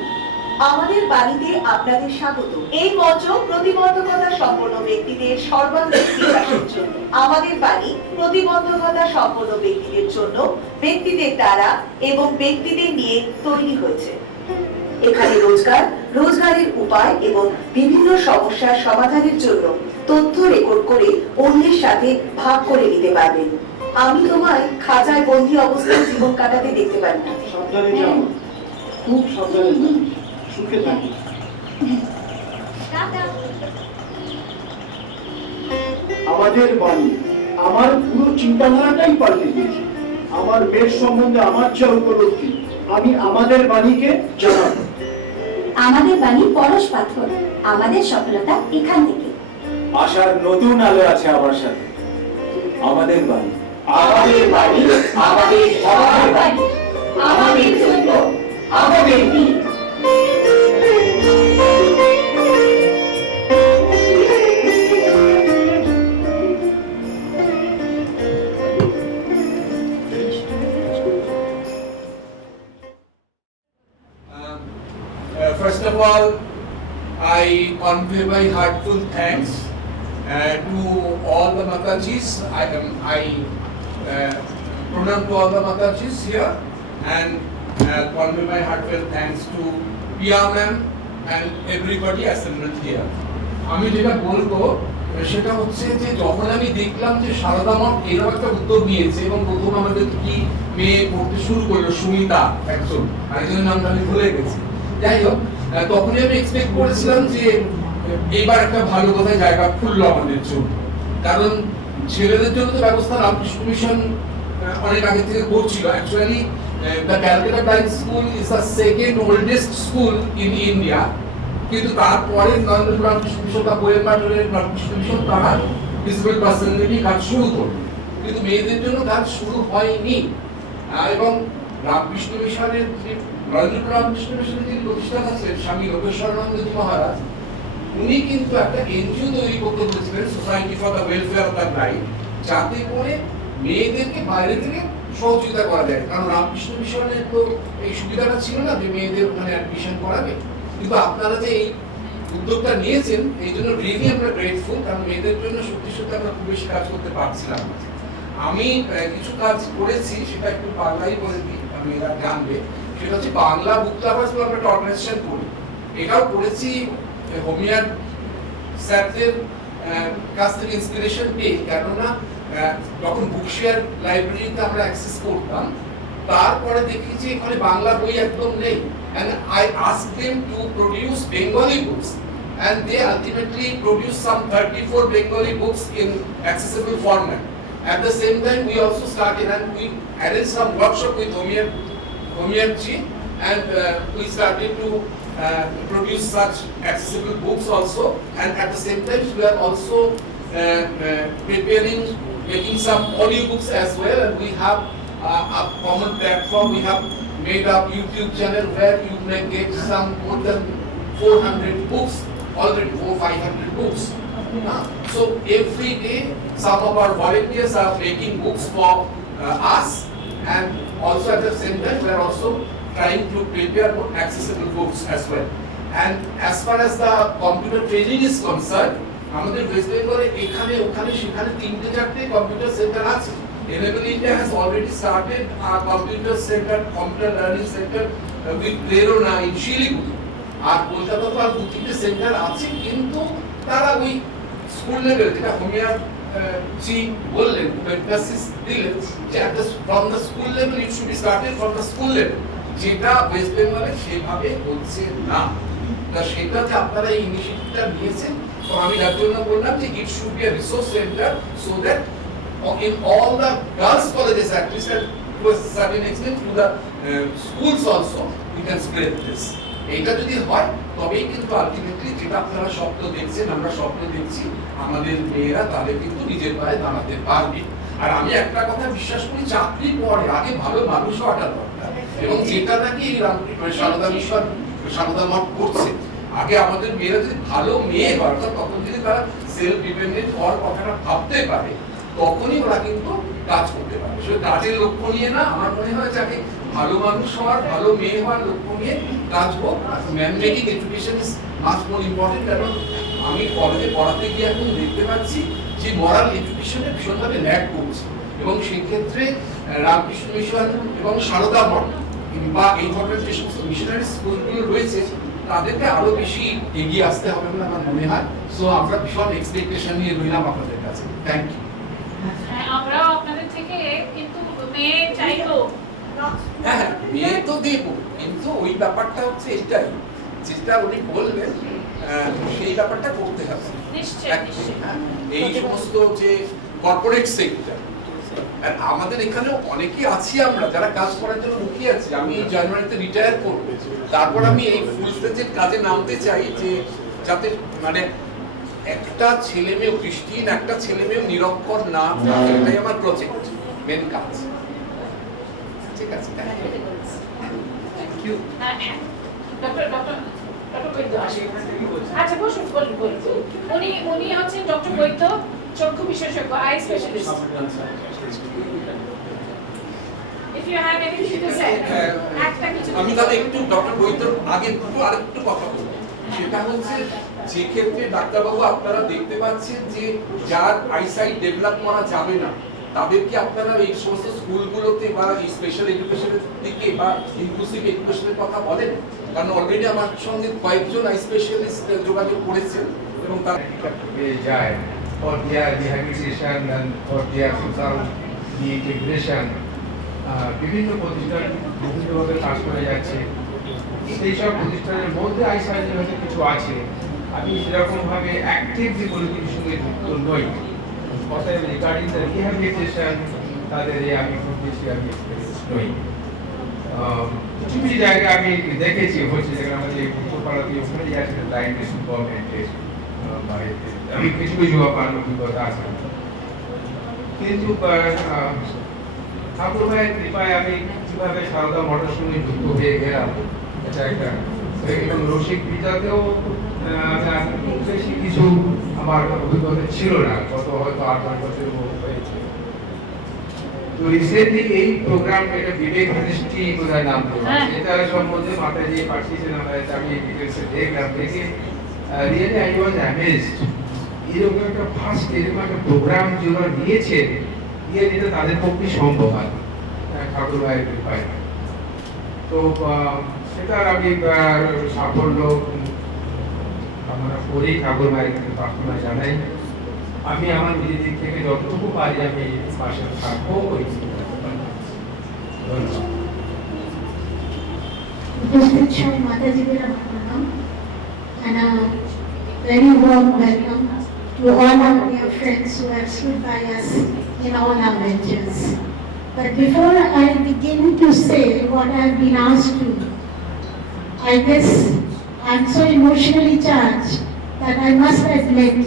আমাদের বাড়িতে আপনাদের স্বাগত। এই মঞ্চ প্রতিবন্ধকতা সম্পন্ন ব্যক্তিদের সর্বাঙ্গীন বিকাশের জন্য। আমাদের বাড়ি প্রতিবন্ধকতা সম্পন্ন ব্যক্তিদের জন্য, ব্যক্তিদের দ্বারা এবং ব্যক্তিদের নিয়ে তৈরি হয়েছে। এখানে রোজগারের উপায় এবং বিভিন্ন সমস্যার সমাধানের জন্য তথ্য রেকর্ড করে অন্যের সাথে ভাগ করে নিতে পারবেন। আমি তোমায় খাঁচায় বন্দী অবস্থায় জীবন কাটাতে দেখতে পারি না। সাবধানে যাও, খুব সাবধানে যাও, সুখে থাকি। আমাদের বাড়ি আমার পুরো চিন্তাধারাটাই পাল্টে দিয়েছে। আমার মেয়ের সম্বন্ধে আমার যা উপলব্ধি আমি আমাদের বাড়িকে জানাবো। আমাদের বাড়ি পরশ পাথর, আমাদের সফলতা এখান থেকে। আশার নতুন আলো আছে আমার সাথে। আমাদের বাড়ি, আমাদের বাড়ি, আমাদের সবার বাড়ি, আমাদের জন্য, আমাদের দিন। First of all, I convey my heartful thanks to all the Matajis. I pranam to all the Matajis here and convey my heartfelt thanks to Pia ma'am and everybody assembled here. আমি যেটা বলবো সেটা হচ্ছে যে যখন আমি দেখলাম যে সারদা মঠ এরকম একটা উদ্যোগ নিয়েছে এবং প্রথম আমাদের কি মেয়ে পড়তে শুরু করলো সুমিতা, একজন আরেকজনের নামটা আমি ভুলে গেছি। যাই হোক, তখনই আমি এক্সপেক্ট করেছিলাম যে এবার একটা ভালো কোথায় জায়গা খুললো আমাদের জন্য, কারণ ছেলেদের জন্য তো ব্যবস্থা রামকৃষ্ণ মিশন অনেক আগে থেকে করছিল। Actually the Calcutta blind school is the second oldest school in India, কিন্তু তারপরে নরেন্দ্র রামকৃষ্ণ মিশন বা কোয়েম্বাটোরের রামকৃষ্ণ মিশন তারা ডিসেবল পার্সনদের নিয়ে কাজ শুরু করলো, কিন্তু মেয়েদের জন্য কাজ শুরু হয়নি। এবং রামকৃষ্ণ মিশনের নরেন্দ্র রামকৃষ্ণ মিশনের যিনি প্রতিষ্ঠাতা ছিলেন স্বামী লোকেশ্বরানন্দজি মহারাজ, উনি কিন্তু একটা এনজিও তৈরি করতে বলেছিলেন, society for the welfare of the bride, যাতে করে মেয়েদেরকে বাইরে থেকে সহযোগিতা করা যায়। কারণ রামকৃষ্ণ মিশনের তো এই সুবিধাটা ছিল না যে মেয়েদের ওখানে অ্যাডমিশন করাবে, কিন্তু আপনারা যে এই উদ্যোগটা নিয়েছেন এই জন্য রিয়েলি আমরা গ্রেটফুল, কারণ মেয়েদের জন্য সত্যি সত্যি আমরা খুব বেশি কাজ করতে পারছিলাম। আমি কিছু কাজ করেছি, সেটা একটু বাংলাই বলে দিই, আমি এরা জানবে। সেটা হচ্ছে বাংলা বুক লাভার্স বলে আমরা একটা অর্গানাইজেশন করি, এটাও করেছি হোমিয়ার স্যারদের কাছ থেকে ইন্সপিরেশন পেয়ে। কেননা যখন বুকশেয়ার লাইব্রেরিতে আমরা অ্যাক্সেস করতাম, তারপরে দেখি যে এখানে বাংলা বই একদম নেই, and I asked them to produce Bengali books, and they ultimately produced some 34 Bengali books in accessible format. At the same time, we also started and we arranged some workshop with Homiyarji, and we started to produce such accessible books also. And at the same time, we are also making some audiobooks as well, and we have a common platform. We have made a YouTube channel where you may get some more than 400 books, already 400-500 books. So every day some of our volunteers are making books for us, and also at the same time we are also trying to prepare more accessible books as well. And as far as the computer training is concerned, আমাদের West বেঙ্গলে এখানে ওখানে সেখানে 3-4 computer centre আছে। Enable India has already started a computer center, computer learning center with Prerona in Shiliguri. আর কলকাতা তো আর 2-3 centre আছে, কিন্তু তারা ওই স্কুল লেভেল, যেটা হোমিয়ার জি বললেন, এমফাসিস দিলেন যে from the school level it should be started from the school level, যেটা ওয়েস্ট বেঙ্গলে সেভাবে হচ্ছে না। তা সেটা যে আপনারা এই ইনিশিয়েটিভটা নিয়েছেন, তো আমি যার জন্য বললাম যে it should be a resource centre, so that in all the girls colleges at least, and to a certain extent to the schools also, we can spread this. এইটা যদি হয় তবেই কিন্তু আলটিমেটলি যেটা আপনারা স্বপ্ন দেখছেন, আমরা স্বপ্ন দেখছি, আমাদের মেয়েরা তাদের কিন্তু নিজের পায়ে দাঁড়াতে পারবে। আর আমি একটা কথা বিশ্বাস করি, চাকরি পরে আগে ভালো মানুষ হওয়াটা দরকার, এবং যেটা নাকি সারদা মিশন সারদা মঠ করছে, আগে আমাদের মেয়েরা যদি ভালো মেয়ে হয়, তখন যদি তারা সেলফ ডিপেন্ডেন্ট হওয়ার কথাটা ভাবতে পারে, তখনই ওরা কিন্তু কাজ করতে পারে। শুধু কাজের লক্ষ্য নিয়ে না, আমার মনে হয় যাকে ভালো মানুষ হওয়ার, ভালো মেয়ে হওয়ার লক্ষ্য নিয়ে কাজ হোক। Man making education is much more important. কারণ আমি কলেজে পড়াতে গিয়ে এখন দেখতে পাচ্ছি যে মরাল এডুকেশনে ভীষণভাবে ল্যাক করছে, এবং সেক্ষেত্রে রামকৃষ্ণ মিশন এবং সারদা মঠ বা এই ধরনের যে সমস্ত মিশনারি স্কুলগুলো রয়েছে তাদেরকে আরো বেশি এগিয়ে আসতে হবে বলে আমার মনে হয়। সো আমরা ভীষণ এক্সপেকটেশন নিয়ে রইলাম আপনাদের কাছে। Thank you. আমরাও আপনাদের থেকে কিন্তু মেয়ে চাইবো। হ্যাঁ, মেয়ে তো দেব, কিন্তু ওই ব্যাপারটা হচ্ছে এটাই, যেটা উনি বলবেন সেই ব্যাপারটা করতে হবে। এই সমস্ত যে কর্পোরেট সেক্টর, আর আমাদের এখানেও অনেকেই আছি আমরা যারা কাজ করার জন্য মুখিয়ে আছি। আমি জানুয়ারিতে রিটায়ার করব, তারপর আমি এই ফুল স্টেজের কাজে নামতে চাই, যে যাতে মানে একটা ছেলে মেয়ে দৃষ্টিহীন, একটা ছেলে মেয়ে নিরক্ষর না, এটাই আমার প্রজেক্ট, মেন কাজ। ঠিক আছে, থ্যাংক ইউ। আচ্ছা বসুন, উনি হচ্ছেন ডক্টর বৈদ্য, চক্ষু বিশেষজ্ঞ, eye specialist. If you have anything to say, আমি তাহলে একটু ডক্টর বৈদ্যর আগে আরেকটু কথা বলবো। সেটা হচ্ছে যে ক্ষেত্রে ডাক্তারবাবু আপনারা দেখতে পাচ্ছেন যে যার আইসাইট ডেভেলপ করা যাবে না, তাদেরকে আপনারা এই সমস্ত স্কুলগুলোতে বা এই স্পেশাল এডুকেশনের দিকে বা ইনক্লুসিভ এডুকেশনের কথা বলেন? কারণ অলরেডি আমার সঙ্গে কয়েকজন আই স্পেশালিস্ট যোগাযোগ করেছেন এবং তারা যায় for their rehabilitation and for their social integration বিভিন্ন প্রতিষ্ঠান বিভিন্নভাবে কাজ করে যাচ্ছে। সেই সব প্রতিষ্ঠানের মধ্যে আইসাইটের হয়তো কিছু আছে, আমি সেরকমভাবে অ্যাক্টিভলি কোনো কিছুর সঙ্গে যুক্ত নই। অতএব রিগার্ডিং দ্য রিহ্যাবিলিটেশন তাদের আমি খুব বেশি এক্সপিরিয়েন্স নই। কিছু কিছু জায়গায় আমি দেখেছি হচ্ছে, যেখানে আমাদের উত্তরপাড়াতে ওখানে আছে ব্লাইন্ড গভর্নমেন্টের আমি কিছু কিছু অভিজ্ঞতা আছে, কিন্তু ঠাকুর ভাইয়ের কৃপায় আমি কিভাবে সারদা মঠের সঙ্গে যুক্ত হয়ে গেলাম, এটা একটা এবং রসিক বিদ্যাতেও বেশি কিছু আমার অভিজ্ঞতা ছিল না, গত হয়তো 8-9 বছর হয়েছে। তো রিসেন্টলি এই প্রোগ্রাম, এটা বিবেক দৃষ্টি বোধহয় নাম দেওয়া, এটার সম্বন্ধে মাতাজি পাঠিয়েছেন, আমি ডিটেলসে দেখলাম, দেখে রিয়েলি আই ওয়াজ অ্যামেজড। এরকম একটা ফার্স্ট এরকম একটা প্রোগ্রাম যারা নিয়েছেন, নিয়ে নিতে তাদের পক্ষে সম্ভব হয় ঠাকুর ভাইয়ের কৃপায়। তো সেটার আমি সাফল্য কামনা করি, ঠাকুর ভাইয়ের কাছে প্রার্থনা জানাই। আমি আমার নিজের দিক থেকে যতটুকু পারি আমি পাশে থাকবো। And a very warm welcome to all our dear friends who have stood by us in all our ventures. But before I begin to say what I have been asked to, I guess I'm so emotionally charged that I must admit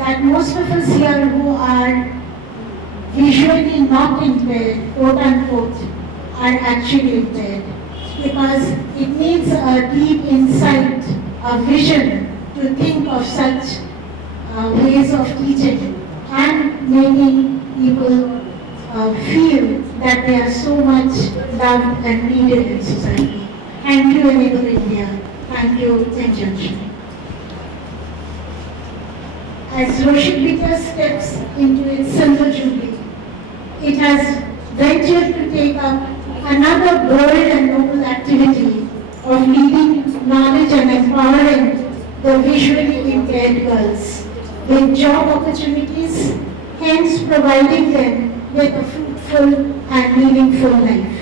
that most of us here who are visually not impaired, quote unquote, are actually impaired, because it needs a deep insight, a vision to think of such ways of teaching and making people feel that they are so much loved and needed in society. Thank you, Enable India. Thank you, mjunction. As Roshikbita steps into its silver jubilee, it has ventured to take up another bold and noble activity of leading knowledge and empowering the visually impaired girls with job opportunities, hence providing them with a fruitful and meaningful life.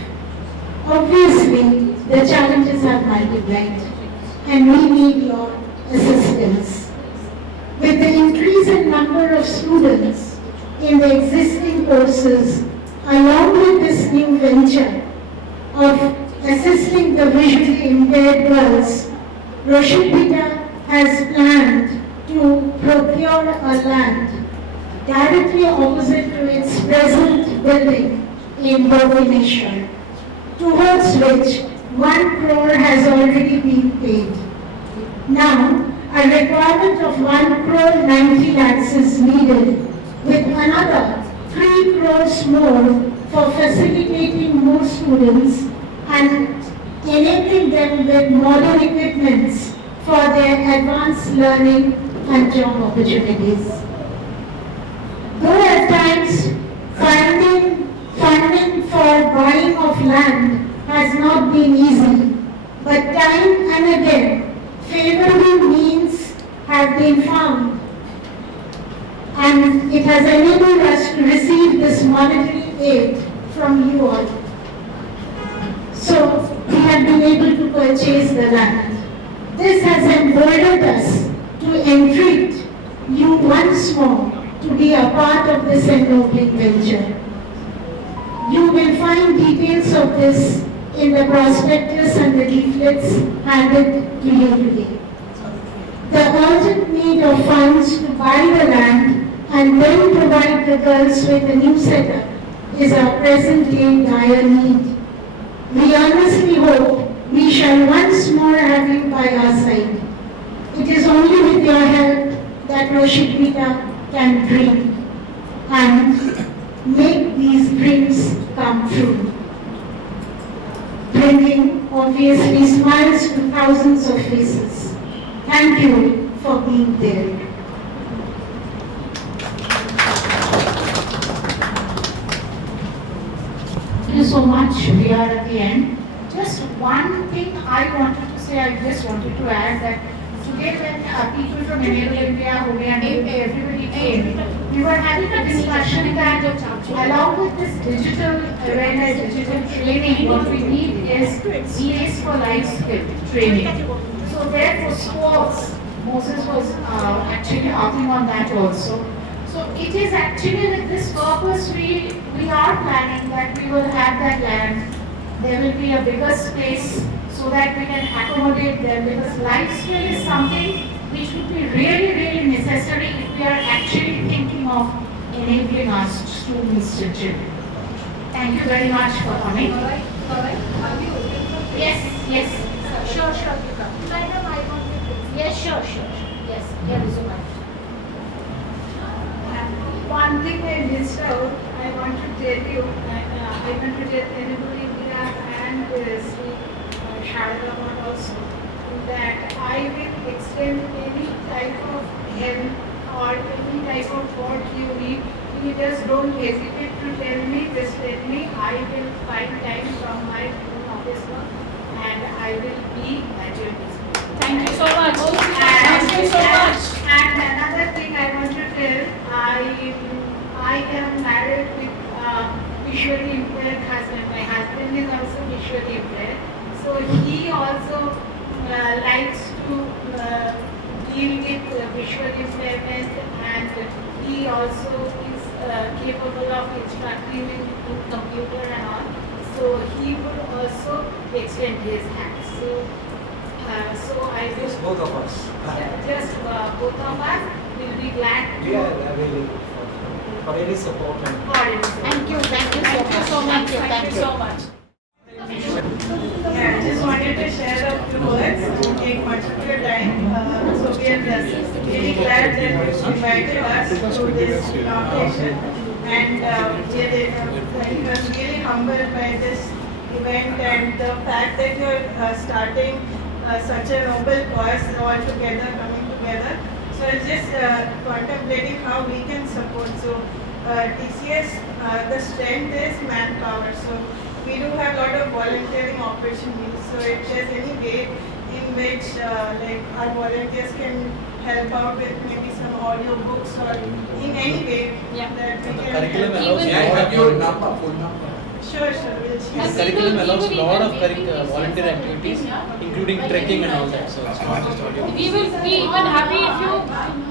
Obviously, the challenges have multiplied and we need your assistance. With the increase in number of students in the existing courses, along with this new venture of assisting the visually impaired girls, Roshikbita has planned to procure a land directly opposite to its present building in Bhubaneswar, towards which 1 crore has already been paid. Now, a requirement of 1 crore 90 lakhs is needed, with another 3 crores more for facilitating more students and enabling them with modern equipments for their advanced learning and job opportunities. Though at times finding funding for buying of land has not been easy, but time and again favorable means have been found, and it has enabled us to receive this monetary aid from you all. So we have been able to purchase the land. This has emboldened us to entreat you once more to be a part of this ennobling venture. You will find details of this in the prospectus and the leaflets handed to you today. The urgent need of funds to buy the land and then provide the girls with a new setup is our present-day dire need. We earnestly hope we shall once more have you by our side. It is only with your help that Roshikvita can dream and make these dreams come true, bringing obviously smiles to thousands of faces. Thank you for being there. Thank you so much. We are at the end. Just one thing I wanted to say, I just wanted to add that today when people from Enable India, everybody came, we were having a discussion that along with this digital awareness, digital training, what we need is EAs for life skill training. So therefore sports, Moses was actually harping on that also. So it is actually with this purpose we are planning that we will have that land. There will be a bigger space so that we can accommodate them, because life skill is something which would be really, really necessary if we are actually thinking of enabling our students to children. Thank you very much for coming. Yes. Sure. Madam, I want to. Yes, sure. Yes, there is a mic. One thing I missed out, I want to tell you, I want to tell Enable India and Sri Sharada also, that I will extend any type of help or any type of what you need. You just don't hesitate to tell me, just tell me. I will find time from my own office work and I will be at your disposal. Thank you so much. Thank you so much. And another thing I want to tell, I am married with visually impaired husband. My husband is also visually impaired. So he also likes to deal with visual impairment, and he also is capable of instructing in computer and all. So he would also extend his hands. So I just both of us. Just both of us will be glad to. We are available for any support. Thank you so much. Thank you so much. Yeah, just wanted to share a few words. Won't take much of your time. So we are really glad that you invited us to this inauguration, and we are really humbled by this event and the fact that you are starting such a noble cause all together, coming together. So I was just contemplating how we can support. So TCS, the strength is manpower. So we do have a lot of volunteering opportunities. So if there's any way in which like our volunteers can help out with maybe some audio books or in any way that we can Curriculum help. allows Have your number, phone number. Sure, we'll share. The curriculum allows a lot of volunteer activities, including trekking and all that. So it's not just audio. We will be even happy if you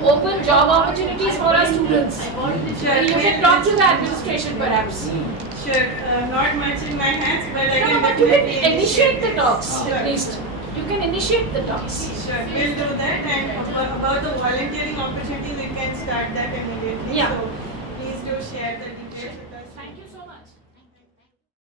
open job opportunities for our students. You can talk to the administration perhaps. Sure, not much in my hands, but I can But you can definitely initiate the talks Sure. at least. You can initiate the talks. Sure, we'll do that. And about the volunteering opportunity, we can start that immediately. Yeah. So